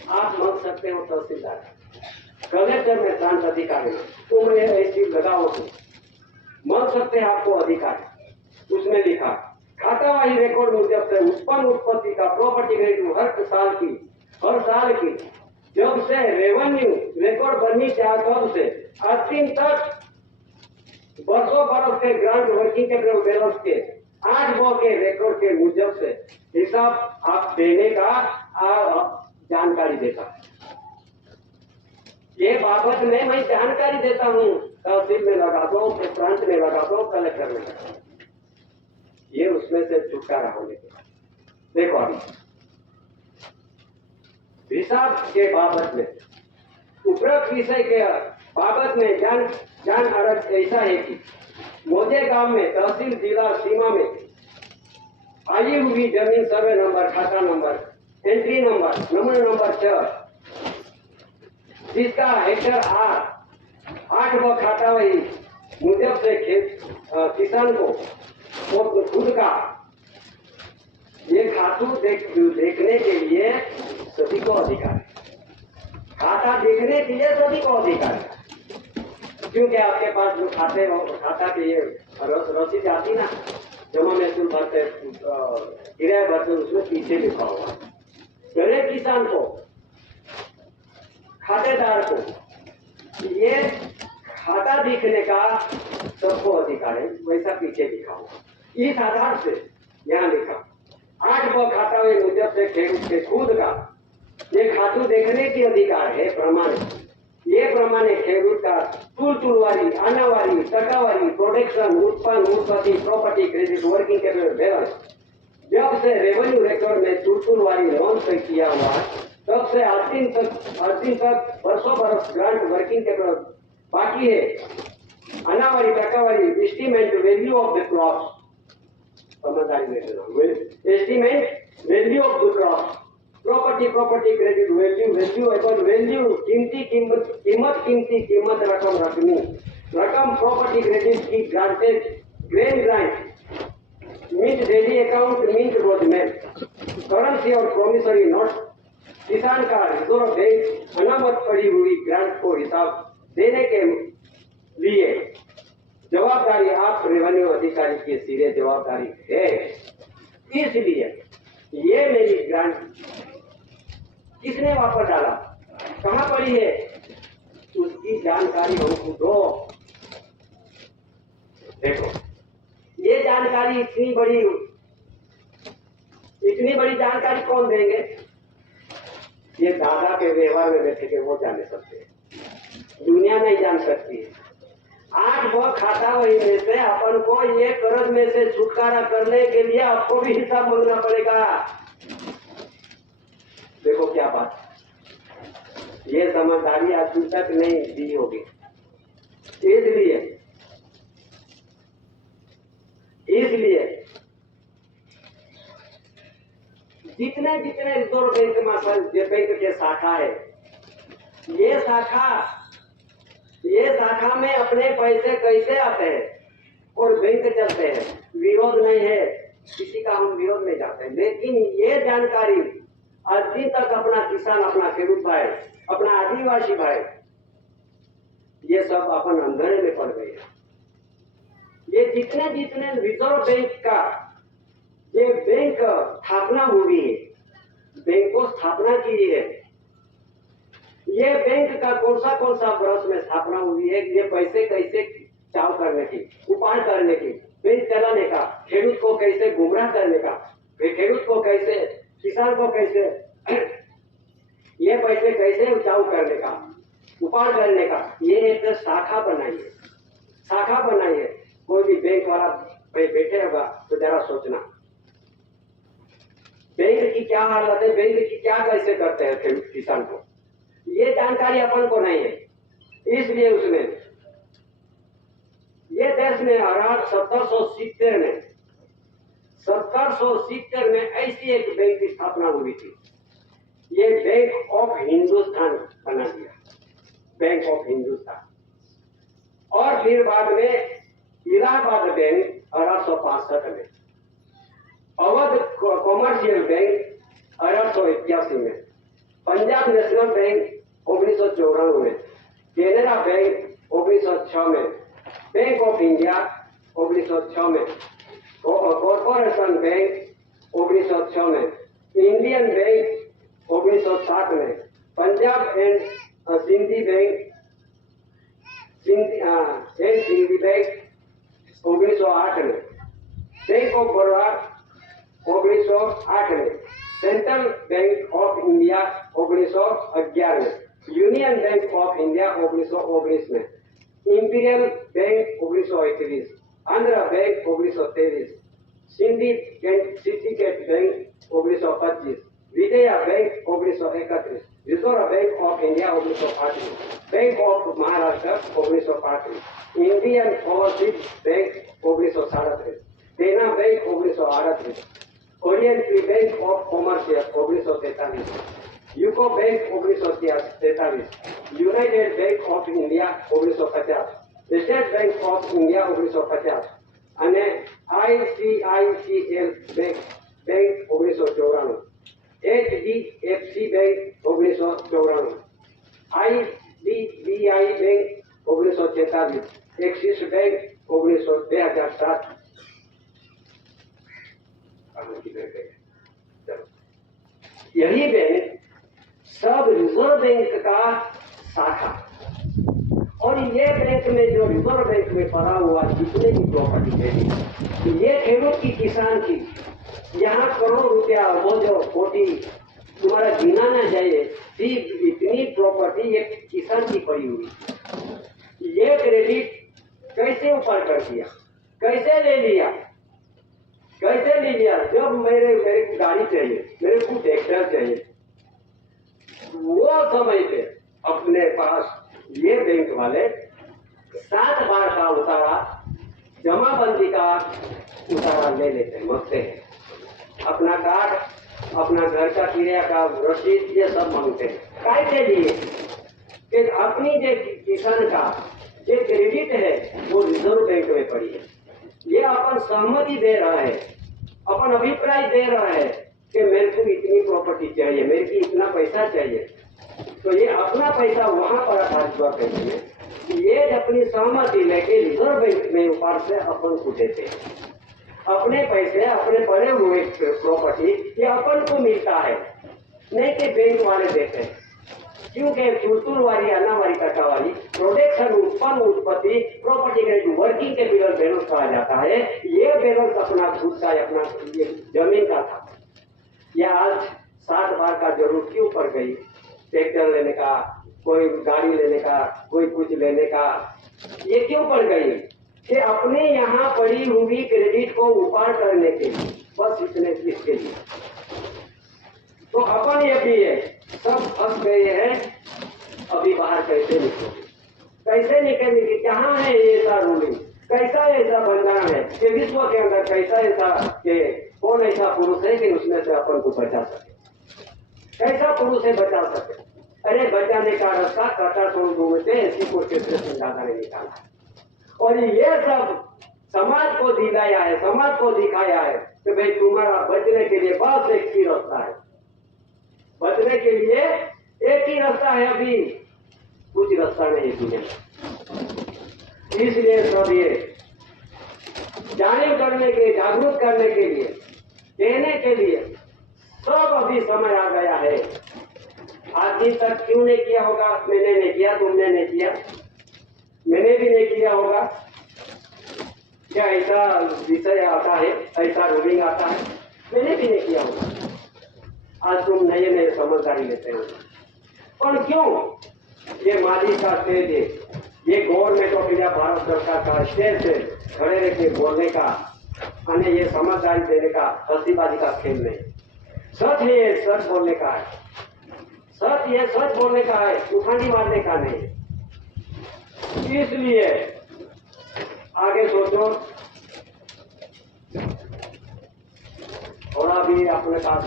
आप मांग सकते हो तहसीलदार, कलेक्टर में प्रांत अधिकारी, तुम ये ऐसी लगाओ तो मांग सकते हैं आपको अधिकार। उसमें लिखा खाता वही रिकॉर्ड मुजब से उत्पन्न उत्पत्ति का प्रॉपर्टी क्रेडिट हर साल की जब से रेवेन्यू रिकॉर्ड बननी चाहिए तब से अंतिम तक वर्षों बरस के ग्रांट वर्किंग कैपिटल बैलेंस के 8 ब के रिकॉर्ड के मुजब से हिसाब आप देने का जानकारी देता है। ये बाबत में मैं जानकारी देता हूँ, तहसील में लगा दो, प्रांत में लगा दो, कलेक्टर में लगा दो, ये उसमें से छुटकारा होने के बाद। देखो अभी हिसाब के बाबत में, उपरोक्त विषय के बाबत में जान अर्थ ऐसा है कि मोजे गांव में तहसील जिला सीमा में आई हुई जमीन सर्वे नंबर, खाता number, entry number, number number 6 जिसका हेक्टर 8 ब खाता वही मुजब से किसान को खुद का ये खातू देखने के लिए सभी को अधिकार है। खाता देखने के लिए सभी को अधिकार है, क्योंकि आपके पास जो खाता के ये रसीद आती ना, जमा महसूल भरते, किराया भरते, उसमें पीछे लिखा हुआ गरीब किसान को, खातेदार को ये खाता दिखने का सबको अधिकार है, वैसा पीछे लिखा हुआ। इस आधार से यहाँ लिखा 8 ब खाता हुए मुजब से खेडूत के खुद का ये खातू देखने की अधिकार है। प्रमाण ये प्रमाण खेडूत का तुलवारी, आनावारी, टकावारी, प्रोटेक्शन, उत्पन्न उत्पत्ति, property credit working capital balance जब से रेवेन्यू रिकॉर्ड में तुलवारी लोन तय किया हुआ तब से अंतिम तक वर्षों बरस ग्रांट वर्किंग कैपिटल बाकी है। अनावारी, टकावारी, estimate value of the crops, समझदारी में लेना, estimate value of the crops, property credit value अपन वैल्यू कीमत रकम प्रॉपर्टी क्रेडिट की granted grant mint daily account mint roadmap currency और प्रोमिसरी नोट किसान का रिजर्व बैंक अनामत पड़ी हुई ग्रांट को हिसाब देने के लिए जवाबदारी आप रेवेन्यू अधिकारी की सीधे जवाबदारी है। इसलिए ये मेरी ग्रांट किसने वापस डाला, कहां पड़ी है, उसकी जानकारी हमको दो। देखो ये ये जानकारी इतनी बड़ी जानकारी कौन देंगे? ये दादा के व्यवहार में बैठे के वो जाने सकते हैं, दुनिया नहीं जान सकती है। 8 वो खाता वही में से अपन को ये कर्ज में से छुटकारा करने के लिए आपको भी हिसाब मांगना पड़ेगा। देखो क्या बात, ये समझदारी आज तक नहीं दी होगी। इसलिए जितने रिजर्व बैंक बैंक के शाखा है, ये शाखा में अपने पैसे कैसे आते हैं और बैंक चलते हैं। विरोध नहीं है, किसी का हम विरोध नहीं चाहते, लेकिन ये जानकारी आज दिन तक अपना किसान, अपना खेडूत भाई, अपना आदिवासी भाई, ये सब अपन अंधेरे में पड़ गए हैं। ये जितने रिजर्व बैंक का ये बैंक स्थापना हुई है, बैंक को स्थापना की है, ये बैंक का कौन सा वर्ष में स्थापना हुई है, ये पैसे कैसे चाव करने की, उपाय करने की, बैंक चलाने का, खेडूत को कैसे गुमराह करने का, खेडूत को कैसे, किसान को कैसे ये पैसे कैसे उचाव करने का, उपाय करने का, ये एक शाखा बनाई है। कोई भी बैंक वाला बैठे होगा तो जरा सोचना, बैंक की क्या हालत है, बैंक की क्या कैसे करते हैं किसान को, ये जानकारी अपन को नहीं है। इसलिए उसमें ये देश में 1770 में ऐसी एक बैंक की स्थापना हुई थी। ये बैंक ऑफ हिंदुस्तान बना दिया, बैंक ऑफ हिंदुस्तान। और फिर बाद में इलाहाबाद बैंक 1865 में, अवध कॉमर्शियल बैंक 1881 में, पंजाब नेशनल बैंक 1994 में, केनरा बैंक 1906 में, बैंक ऑफ इंडिया 1906 में, कॉर्पोरेशन बैंक 1906 में, इंडियन बैंक 1907 में, पंजाब एंड सिंधी बैंक 1908 में, बैंक ऑफ बड़ौदा 1908 में, सेंट्रल बैंक ऑफ इंडिया 1911 में, यूनियन बैंक ऑफ इंडिया 1919 में, imperial bank 1921, Andhra bank 1923, syndicate bank 1925, Vijaya bank 1931, reserve bank of India 1935, bank of Maharashtra 1935, Indian overseas bank 1937, देना bank 1938, Orient free bank of commerce 1943, UCO bank 1943, United bank of India 1950, state bank of India 1950 અને ICICL bank 1994, HDFC bank 1994, IDBI bank 1946, axis bank 2007। यही bank सब reserve bank का शाखा, और ये bank में जो रिजर्व बैंक में पड़ा हुआ जितने भी प्रॉपर्टी है, ये खेडूत की, किसान की, यहाँ करोड़ रुपया वो जो कोटी तुम्हारा गिना ना जाए, सिर्फ इतनी प्रॉपर्टी एक किसान की पड़ी हुई। ये क्रेडिट कैसे ऊपर कर दिया, कैसे ले लिया? जब मेरे को गाड़ी चाहिए, मेरे को ट्रैक्टर चाहिए, वो समय पे अपने पास ये बैंक वाले 7 बार का उतारा, जमाबंदी का उतारा ले लेते हैं, मांगते हैं, अपना कार्ड, अपना घर का किराया का रसीद, ये सब मांगते हैं। काय के लिए? कि अपनी जो किसान का जो क्रेडिट है वो रिजर्व बैंक में पड़ी है। ये अपन सहमति दे रहा है, अपन अभिप्राय दे रहा है कि मेरे को इतनी प्रॉपर्टी चाहिए, मेरे को इतना पैसा चाहिए, तो ये अपना पैसा वहां पर ट्रांसफर करके ये अपनी सहमति लेके रिजर्व बैंक में ऊपर से अपन को देते हैं। अपने पैसे, अपने पड़े हुए प्रॉपर्टी ये अपन को मिलता है, नहीं कि बैंक वाले देते हैं। क्योंकि चुलतुलवारी अन्नावारी कटावारी प्रोडक्शन उत्पन्न उत्पत्ति property credit working capital balance कहा जाता है। ये बैलेंस अपना खुद का अपना जमीन का था। यह आज 7 बार का जरूरत क्यों पड़ गई? ट्रैक्टर लेने का, कोई गाड़ी लेने का, कोई कुछ लेने का, ये क्यों पड़ गई? कि अपने यहाँ पड़ी हुई क्रेडिट को ऊपर करने के लिए, बस इतने इसके लिए। तो अपन ये भी है, सब फंस गए हैं। अभी बाहर कैसे निकलोगे? कैसे निकलेंगे? कहाँ है ये ऐसा रूलिंग? कैसा ऐसा बंधन है कि विश्व के अंदर कैसा ऐसा कि कौन ऐसा पुरुष है कि उसमें से अपन को बचा सके? कैसा पुरुष है बचा सके? अरे बचाने का रास्ता कटा छोड़ घूमते ऐसी कोशिश से दादा ने निकाला और ये सब समाज को दिलाया है, समाज को दिखाया है कि भाई तुम्हारा बचने के लिए बस एक ही रास्ता है। बचने के लिए एक ही रास्ता है, अभी कुछ रास्ता नहीं दुनिया। इसलिए सब ये जाने करने के लिए, जागरूक करने के लिए, कहने के लिए सब अभी समय आ गया है। आज दिन तक क्यों नहीं किया होगा? मैंने नहीं किया, तुमने नहीं किया, मैंने भी नहीं किया होगा। क्या ऐसा विषय आता है, ऐसा रूलिंग आता है? मैंने भी नहीं किया होगा। आज तुम नए नए समझदारी लेते हो। पर क्यों? ये माली का स्टेज है, ये गवर्नमेंट ऑफ इंडिया भारत सरकार का स्टेज है, खड़े रह के बोलने का, हमें ये समझदारी देने का, हंसीबाजी का खेल नहीं। सच है, ये सच बोलने का है, सच ये सच बोलने का है, उठानी मारने का नहीं। इसलिए आगे सोचो। थोड़ा भी अपने पास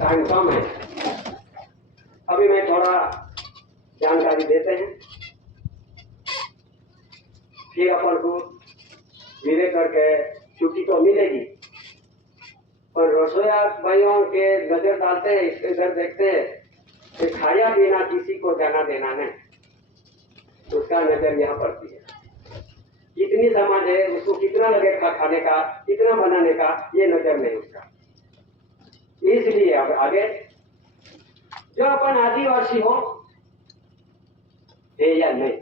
टाइम कम है, अभी मैं थोड़ा जानकारी देते हैं, फिर अपन को धीरे करके छुट्टी तो मिलेगी। पर रसोईया भाइयों के नजर डालते हैं, इधर देखते हैं कि खाया बिना किसी को जाना देना नहीं, उसका नजर यहाँ पड़ती है। कितनी समाज है, उसको कितना लगेगा खाने का, कितना बनाने का, ये नजर नहीं उसका। इसलिए अब आगे जो अपन आदिवासी हो है या नहीं,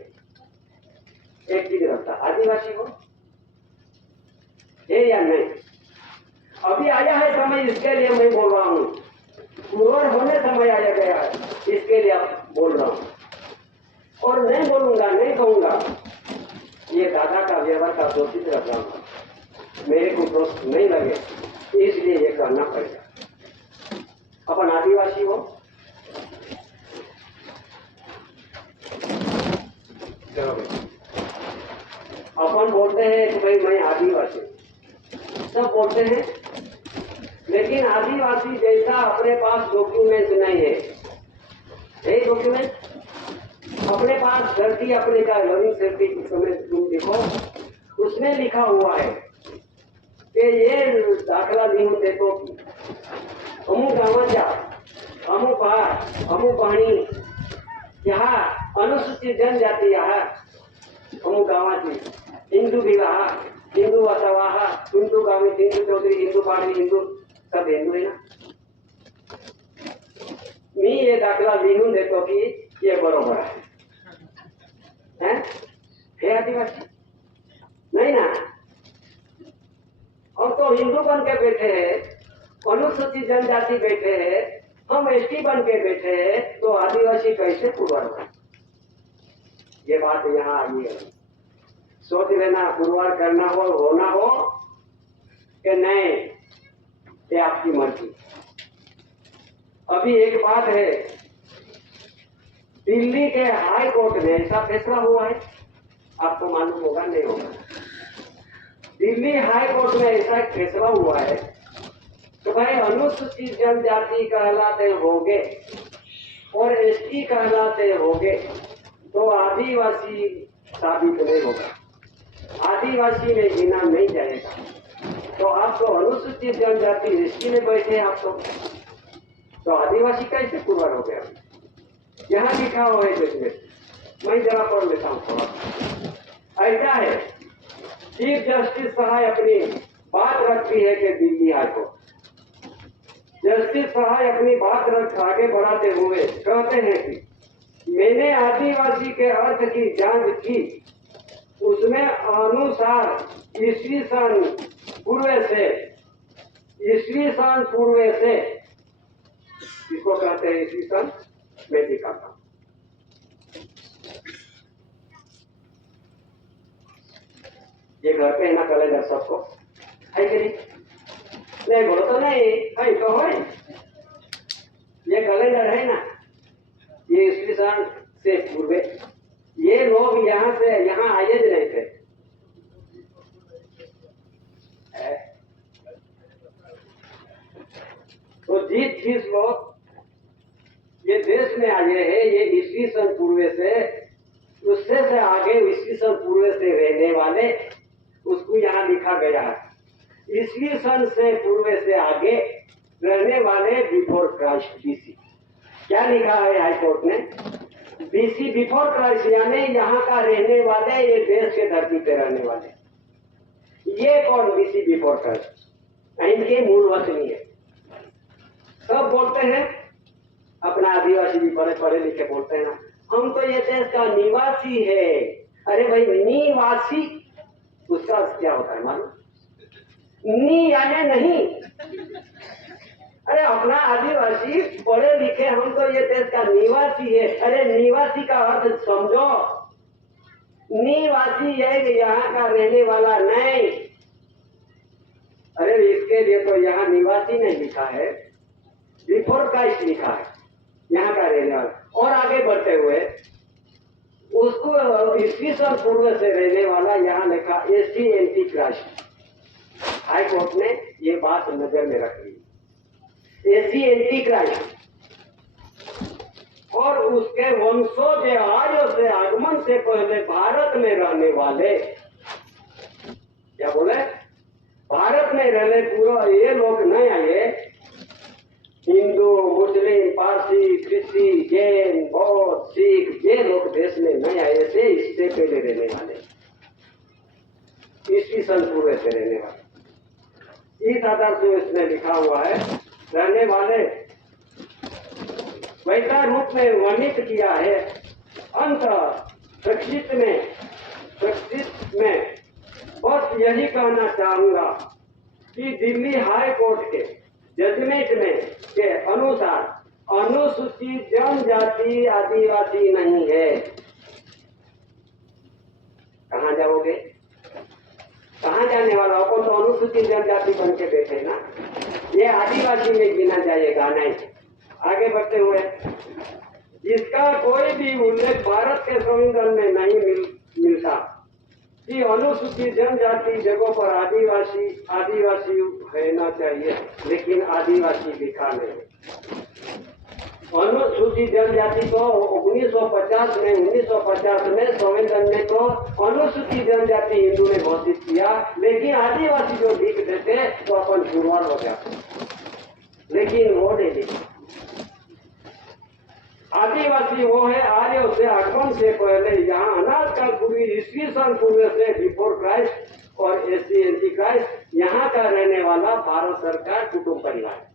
एक चीज रखता, आदिवासी हो है या नहीं। अभी आया है समय, इसके लिए मैं बोल रहा हूँ। पूर्ण होने समय आया गया है, इसके लिए बोल रहा हूँ। और नहीं बोलूंगा, नहीं कहूंगा, ये दादा का व्यवहार का दोषित रख रहा हूँ, मेरे को दोस्त नहीं लगे, इसलिए ये करना पड़ेगा। अपन आदिवासी हो, चलो भाई, अपन बोलते हैं कि भाई मैं आदिवासी, सब बोलते हैं, लेकिन आदिवासी जैसा अपने पास डॉक्यूमेंट नहीं है। यही डॉक्यूमेंट अपने पास धरती अपने का लर्निंग सर्टिफिकेट तुम देखो, उसमें लिखा हुआ है कि ये दाखला नहीं होते तो अमुक गावाच्या अमुक भाग अमुक पाणी यहाँ अनुसूचित जनजाति यहाँ अमुक गावाची हिंदू विवाह, हिंदू वसवाह, हिंदू गावी, हिंदू चौधरी, हिंदू पाडवी, हिंदू सब हिंदू है ना। मी ये दाखला लिहून देतो की ये बरोबर है, हैं? हे आदिवासी नहीं ना। और तो हिंदू बन के बैठे हैं, अनुसूचित जनजाति बैठे हैं, हम एसटी बन के बैठे हैं, तो आदिवासी कैसे पुरवार हो? ये बात यहाँ आई है, सोच लेना। पुरवार करना हो, होना हो कि नहीं, ये आपकी मर्जी। अभी एक बात है, दिल्ली के हाई कोर्ट में ऐसा फैसला हुआ है, आपको मालूम होगा नहीं होगा। दिल्ली हाई कोर्ट में ऐसा फैसला हुआ है तो भाई अनुसूचित जनजाति कहलाते होगे और एसटी कहलाते होगे तो आदिवासी साबित नहीं होगा, आदिवासी में गिना नहीं जाएगा। तो आप तो अनुसूचित जनजाति एसटी में बैठे, आप तो आदिवासी कैसे पुरवार हो गया? यहाँ लिखा हुआ है जिसमें, मैं जरा पढ़ लेता हूँ थोड़ा। ऐसा है, चीफ जस्टिस सहाय अपनी बात रखती है कि दिल्ली हाई कोर्ट, जस्टिस सहाय अपनी बात रख आगे बढ़ाते हुए कहते हैं कि मैंने आदिवासी के अर्थ की जांच की, उसमें अनुसार ईस्वी सन पूर्व से इसको कहते हैं ईस्वी सन, मैं दिखाता हूं। ये घर पे है ना कैलेंडर सबको है कि नहीं बोलो तो नहीं है तो है। ये कैलेंडर है ना, ये ईस्वी सन से पूर्व, ये लोग यहाँ से यहाँ आए नहीं थे। तो जिस लोग ये देश में आए हैं, ये ईस्वी सन पूर्व से, उससे से आगे ईस्वी सन पूर्व से रहने वाले, उसको यहाँ लिखा गया है ईस्वी सन से पूर्व से आगे रहने वाले बिफोर क्राइस्ट बीसी। क्या लिखा है हाईकोर्ट ने? बीसी बिफोर क्राइस्ट, यानी यहाँ का रहने वाले, ये देश के धरती पे रहने वाले। ये कौन बीसी बिफोर क्राइस्ट? इनके मूल वतनी है। सब बोलते हैं, अपना आदिवासी भी बड़े पढ़े लिखे बोलते हैं ना, हम तो ये देश का निवासी है। अरे भाई, निवासी उसका क्या होता है मालूम? नी यानी नहीं। अरे अपना आदिवासी पढ़े लिखे, हम तो ये देश का निवासी है। अरे निवासी का अर्थ समझो, निवासी है यहाँ का रहने वाला नहीं। अरे इसके लिए तो यहाँ निवासी नहीं लिखा है, बिफोर क्राइस्ट लिखा है, यहाँ का रहने वाला। और आगे बढ़ते हुए उसको ईस्वी सन पूर्व से रहने वाला यहाँ लिखा AC anti Christ. High court ने ये बात नजर में रख ली, एसी एंटी क्राइस्ट। और उसके वंशों के आर्यों से आगमन से पहले भारत में रहने वाले, क्या बोले, भारत में रहने पूरा ये लोग नहीं आए। हिंदू, मुस्लिम, पारसी, ख्रिस्ती, जैन, बौद्ध, सिख, ये लोग देश में नहीं आए थे। इससे पहले रहने वाले, ईस्वी सन पूर्व से रहने वाले, इस आधार से इसमें लिखा हुआ है रहने वाले। वैसा रूप में वर्णित किया है। अंत प्रक्षिप्त में बस यही कहना चाहूंगा कि दिल्ली हाई कोर्ट के जजमेंट में के अनुसार अनुसूचित जनजाति आदिवासी नहीं है। कहाँ जाओगे? कहाँ जाने वाला हो? तो अनुसूचित जनजाति बन के बैठे ना, ये आदिवासी में गिना जाएगा नहीं। आगे बढ़ते हुए, जिसका कोई भी उल्लेख भारत के संविधान में नहीं मिलता कि अनुसूचित जनजाति जगहों पर आदिवासी रहना चाहिए, लेकिन आदिवासी लिखा नहीं। अनुसूचित जनजाति को 1950 में संविधान में तो अनुसूचित जनजाति हिंदू ने घोषित किया, लेकिन आदिवासी जो लिख देते तो अपन शुरुआत हो जाते, लेकिन वो नहीं लिखा। आदिवासी वो है आर्यों से आगमन से पहले, यहाँ अनाज काल पूर्व, ईस्वी सन पूर्व से बिफोर क्राइस्ट और एसी एंटी क्राइस्ट, यहाँ का रहने वाला भारत सरकार कुटुंब परिवार।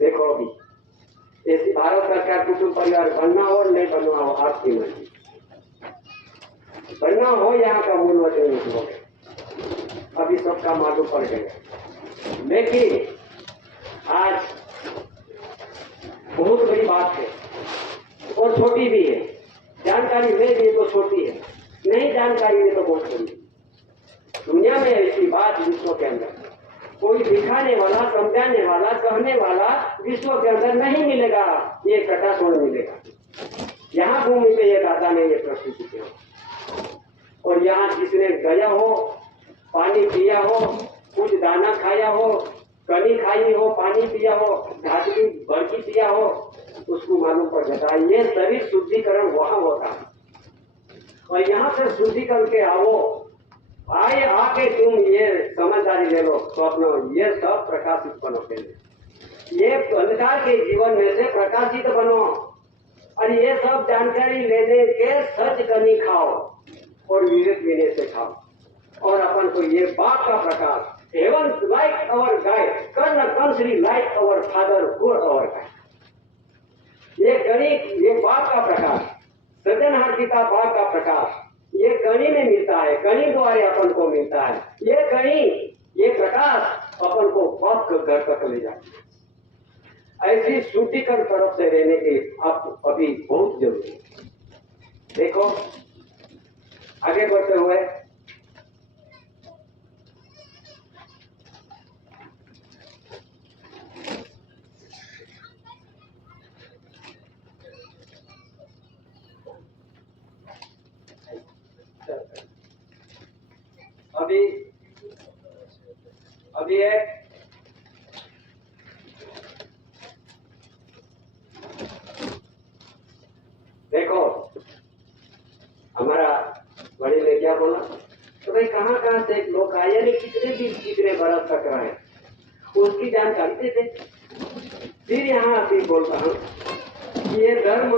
देखो अभी ऐसी भारत सरकार कुटुंब परिवार बनना हो नहीं बनना हो आपकी मर्जी, बनना हो यहाँ का मूल वचन हो, अभी सबका मालूम पड़ गया। लेकिन आज बहुत बड़ी बात है और छोटी भी है। जानकारी ले ली तो छोटी है, नहीं जानकारी ले तो बहुत बड़ी है। दुनिया में ऐसी बात विश्व के अंदर कोई दिखाने वाला, समझाने वाला, कहने वाला विश्व के अंदर नहीं मिलेगा। ये कटा सोन मिलेगा। यहाँ भूमि पे ये दादा ने ये प्रस्तुति किया, और यहाँ जिसने गया हो, पानी पिया हो, कुछ दाना खाया हो, कनी खाई हो, पानी पिया हो, धातु भड़की पिया हो, उसको मालूम पड़ जाता है। ये शरीर शुद्धिकरण वहां होता है, और यहाँ से शुद्धिकरण के आओ, आके तुम ये समझदारी ले लो तो अपना ये सब प्रकाशित बनोगे। ये अंधकार के जीवन में से प्रकाशित बनो, और ये सब जानकारी लेने के सच कनी खाओ और विवेक लेने से खाओ, और अपन को ये बाप का प्रकाश, Heavens like our guide, Karna country like our father, who our guide। ये गणित, ये बाप का प्रकाश, सृजनहार पिता बाप का प्रकाश, ये गणि में मिलता है, गणि द्वारे अपन को मिलता है। ये गणि, ये प्रकाश अपन को बाप के घर तक ले जाता है। ऐसी शुद्धिकरण तरफ से रहने की आप अभी बहुत जरूरी है। देखो आगे बढ़ते हुए अभी है देखो, हमारा बड़े ने क्या बोला, तो भाई कहाँ से लोग आए, यानी कितने बरस तक रहे, उसकी जानकारी देते। फिर यहाँ भी बोलता हूँ ये धर्म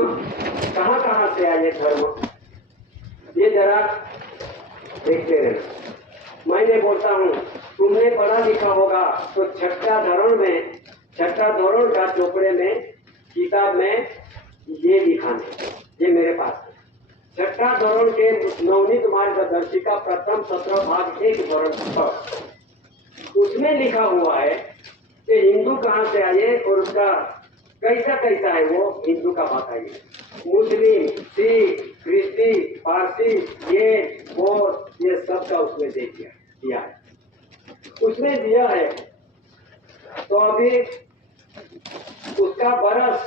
कहाँ से आए, धर्म ये जरा देखते रहना। मैंने बोलता हूँ तुमने पढ़ा लिखा होगा तो छठा धोरण का चोपड़े में किताब में ये लिखा है, ये मेरे पास है। छठा धोरण के नवनीत मार्गदर्शिका प्रथम सत्र भाग 1 वर्ण 6, उसमें लिखा हुआ है कि हिंदू कहाँ से आए और उसका कैसा है, वो हिंदू का बताइए। मुस्लिम, सिख, क्रिस्ती, पारसी, ये बौद्ध, ये सब का उसमें दिया है, उसमें दिया है। तो अभी उसका बरस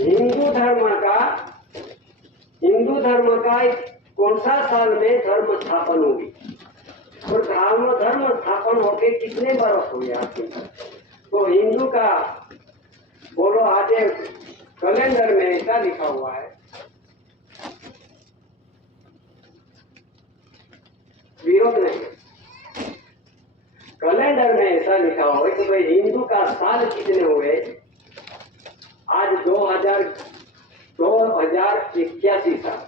हिंदू धर्म का कौन सा साल में धर्म स्थापन होगी और धर्म स्थापन होके कितने बरस हुए आपके, तो हिंदू का बोलो आगे कैलेंडर में ऐसा लिखा हुआ है, विरोध नहीं, कैलेंडर में ऐसा लिखा हुआ है कि भाई हिंदू का साल कितने हुए, आज 2081 साल,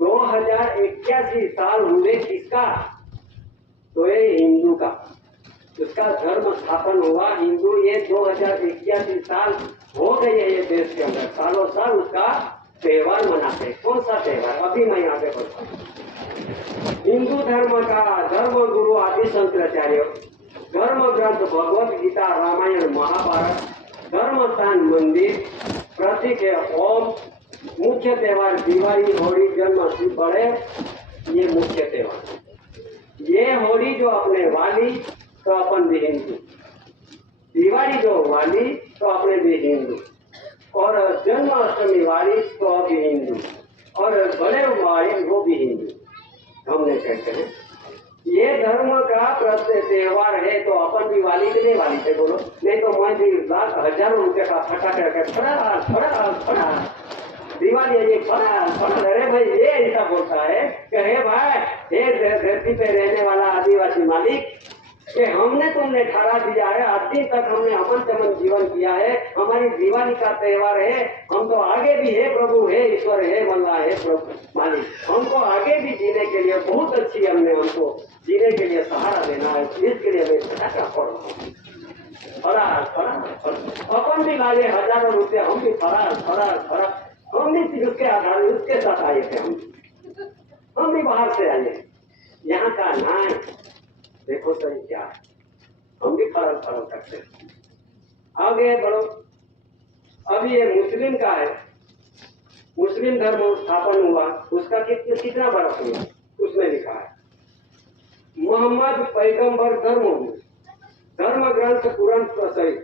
2081 साल हुए किसका, तो ये हिंदू का, उसका धर्म स्थापन हुआ हिंदू, ये 2081 साल हो गए हैं ये देश के अंदर, सालों साल उसका त्योहार मनाते हैं। कौन सा त्योहार, अभी मैं आगे बढ़ता हूँ। हिंदू धर्म का धर्म गुरु आदि शंकराचार्य, धर्म ग्रंथ भगवत गीता, रामायण, महाभारत, धर्म स्थान मंदिर, प्रतीक है ओम, मुख्य त्योहार दिवाली, होली, जन्माष्टमी, बड़े ये मुख्य त्योहार। ये होली जो अपने वाली तो अपन भी हिंदू, दिवाली जो वाली तो अपने भी हिंदू, और जन्माष्टमी वाली तो अभी हिंदू, और बड़े वाली वो भी हिंदू, हमने कहते हैं। ये धर्म का प्रत्येक त्योहार है तो अपन भी वाली के लिए वाली से बोलो, नहीं तो मैं भी लाख हजारों रुपये का फटाखा फड़ा दिवाली है ये फड़ा। अरे भाई ये ऐसा बोलता है कि हे भाई, हे धरती पे रहने वाला आदिवासी मालिक, कि हमने तुमने ठहरा दिया है, आज दिन तक हमने अमन चमन जीवन किया है, हमारी दिवाली का त्योहार है, हम तो आगे भी है प्रभु, है ईश्वर, है मल्ला, है प्रभु मालिक, हमको आगे भी जीने के लिए बहुत अच्छी, हमको जीने के लिए सहारा देना है, इसके लिए मैं फटाखा फोड़ रहा हूँ, अपन भी लाए हजारों रुपये, हम भी फरा हम भी उसके आधार उसके साथ आए थे, हम भी बाहर से आए, यहाँ का नाम देखो सही क्या है, हम भी फर्क करते हैं। आगे बढ़ो, अभी ये मुस्लिम का है, मुस्लिम धर्म स्थापन हुआ, उसका कितना बरस हुआ, उसमें लिखा है मोहम्मद पैगंबर धर्म ग्रंथ कुरान सहित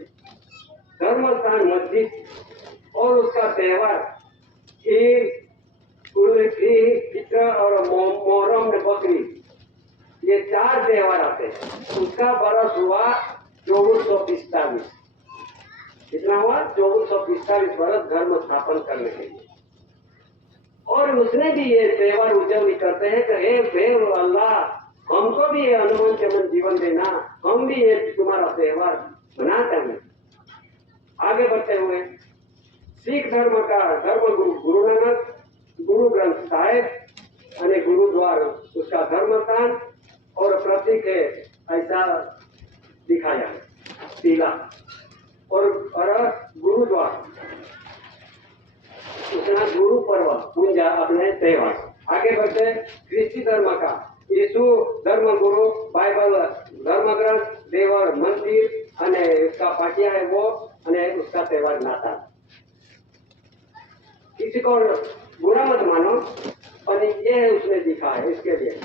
धर्म स्थान मस्जिद और उसका त्योहार ईद, फित्र और मोहर्रम बकरी, ये 4 त्योहार आते हैं। उसका बरस हुआ 1445, कितना हुआ 1445 बरस धर्म स्थापन करने के लिए, और उसने भी ये त्योहार उजवनी करते हैं कि हे अल्लाह, हमको भी ये अनुमान चमन जीवन देना, हम भी ये तुम्हारा त्योहार मनाते हैं। आगे बढ़ते हुए सिख धर्म का धर्म गुरु नानक, गुरु ग्रंथ साहिब यानी गुरुद्वार उसका धर्म स्थान और प्रतीक है, ऐसा दिखाया है पीला, और गुरुद्वार उसका गुरु पर्व पूजा अपने त्योहार। आगे बढ़ते ख्रिस्ती धर्म का यीशु धर्म गुरु बाइबल धर्म ग्रंथ देवर मंदिर अने उसका पाटिया है वो अने उसका त्योहार नाताल। किसी को बुरा मत मानो और ये है उसने दिखा है। इसके लिए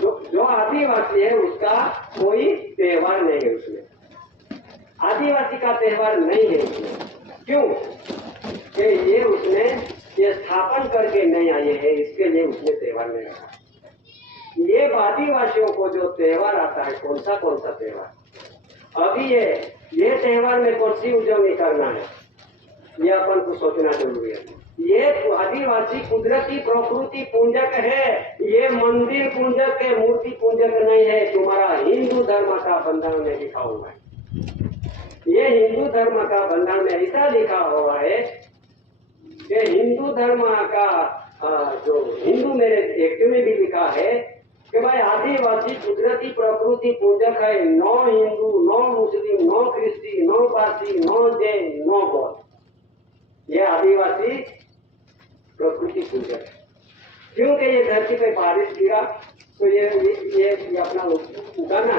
जो आदिवासी है उसका कोई त्योहार नहीं है। उसमें आदिवासी का त्योहार नहीं है उसमें। क्यों कि ये उसने ये स्थापन करके नहीं आए हैं, इसके लिए उसने त्योहार नहीं रखा। ये आदिवासियों को जो त्योहार आता है कौन सा त्योहार, अभी ये त्योहार में कौन सी उजवनी करना है ये अपन को सोचना जरूरी है। ये आदिवासी कुदरती प्रकृति पूजक है, ये मंदिर पूजक है, मूर्ति पूजक नहीं है। तुम्हारा हिंदू धर्म का बंधन में लिखा हुआ है। ये हिंदू धर्म का बंधन में ऐसा लिखा हुआ है कि हिंदू धर्म का जो हिंदू मेरे एक्ट में भी लिखा है कि भाई आदिवासी कुदरती प्रकृति पूजक है। No Hindu, no Muslim, no क्रिश्ची, no Parsi, no Jain, no बौद्ध। ये आदिवासी प्रकृति पूजक है। क्योंकि ये धरती पे बारिश गिरा तो ये अपना उगाना,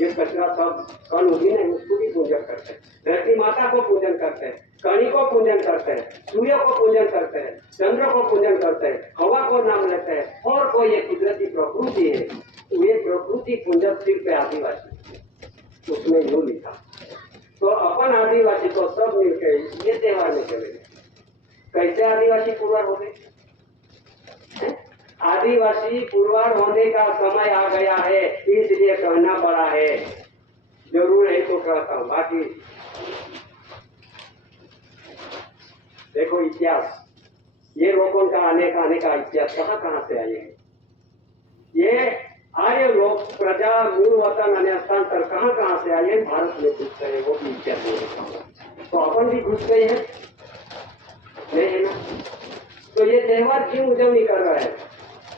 ये कचरा सब कल उगी नहीं, उसको भी पूजन करते हैं। धरती माता को पूजन करते हैं, कणी को पूजन करते हैं, सूर्य को पूजन करते हैं, चंद्र को पूजन करते हैं, हवा को नाम लेते हैं। और कोई ये कुदरती प्रकृति है तो ये प्रकृति पूजक सिर्फ आदिवासी, उसमें यूं लिखा। तो अपन आदिवासी को सब मिलकर ये त्योहार में चलेंगे। कैसे आदिवासी पुरवार हो गए? आदिवासी पुरवार होने का समय आ गया है, इसलिए कहना पड़ा है। जरूर है तो कहता हूं। बाकी देखो इतिहास, ये लोगों का आने का इतिहास कहाँ से आए हैं। ये आर्य लोग प्रजा मूल वतन अन्य स्थान पर कहाँ से आए हैं, भारत में घुस गए, वो भी इतिहास में। तो अपन भी घुस गए हैं, नहीं है ना? तो ये त्योहार क्यों उजवनी कर रहा है?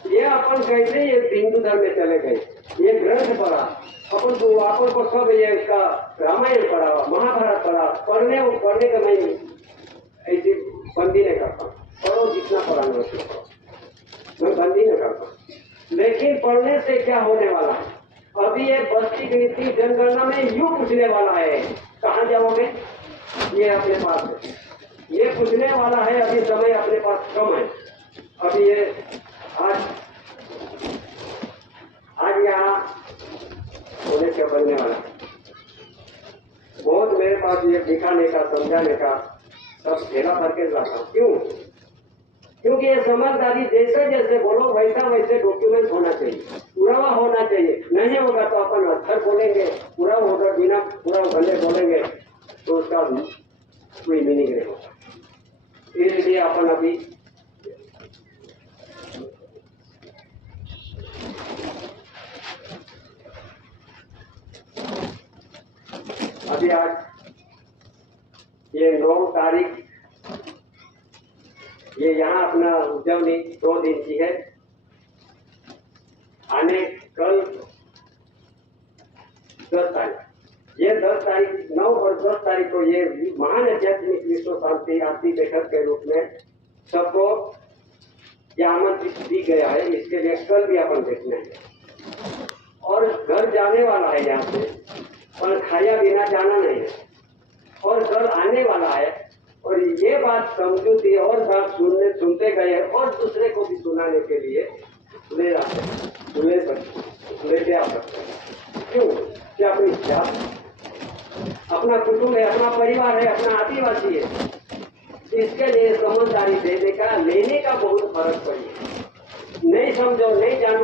ये अपन कैसे ये हिंदू धर्म में चले गए, ये ग्रंथ पढ़ा अपन को सब, ये इसका रामायण पढ़ा, महाभारत पढ़ा, पढ़ने का मैं ऐसी बंदी नहीं करता। पढ़ो जितना पढ़ाना है, मैं बंदी नहीं करता। लेकिन पढ़ने से क्या होने वाला है? अभी ये बस्ती गिनती जनगणना में यूं पूछने वाला है, कहाँ जाओगे? ये अपने पास है, ये पूछने वाला है। अभी समय अपने पास कम है। अभी ये आज यहाँ होने क्या बनने वाला है। बहुत मेरे पास ये दिखाने का, समझाने का सब घेरा भर के लाता हूँ। क्यों? क्योंकि ये समझदारी जैसे जैसे बोलो वैसे डॉक्यूमेंट होना चाहिए, पुरावा होना चाहिए। नहीं होगा तो अपन अक्षर बोलेंगे, पूरा होगा बिना पूरा भले बोलेंगे तो उसका कोई मीनिंग नहीं होगा। इसलिए अपन अभी आज ये 9 तारीख, ये यहाँ अपना उजवनी 2 दिन की है। आने कल 10 तारीख, ये 10 तारीख 9 और 10 तारीख को ये महान आध्यात्मिक विश्व शांति आरती बैठक के रूप में सबको यह आमंत्रित दी गया है। इसके लिए कल भी अपन देखना है और घर जाने वाला है यहाँ से, और खाया बिना जाना नहीं है। और कल आने वाला है और ये बात समझूती और बात सुनते गए और दूसरे को भी सुनाने के लिए ले के आ सकते हैं। क्यों? क्या अपनी जात, अपना कुटुंब है, अपना परिवार है, अपना आदिवासी है। इसके लिए समझदारी देने का, लेने का बहुत फर्क पड़ी है। नहीं समझो, नहीं जानो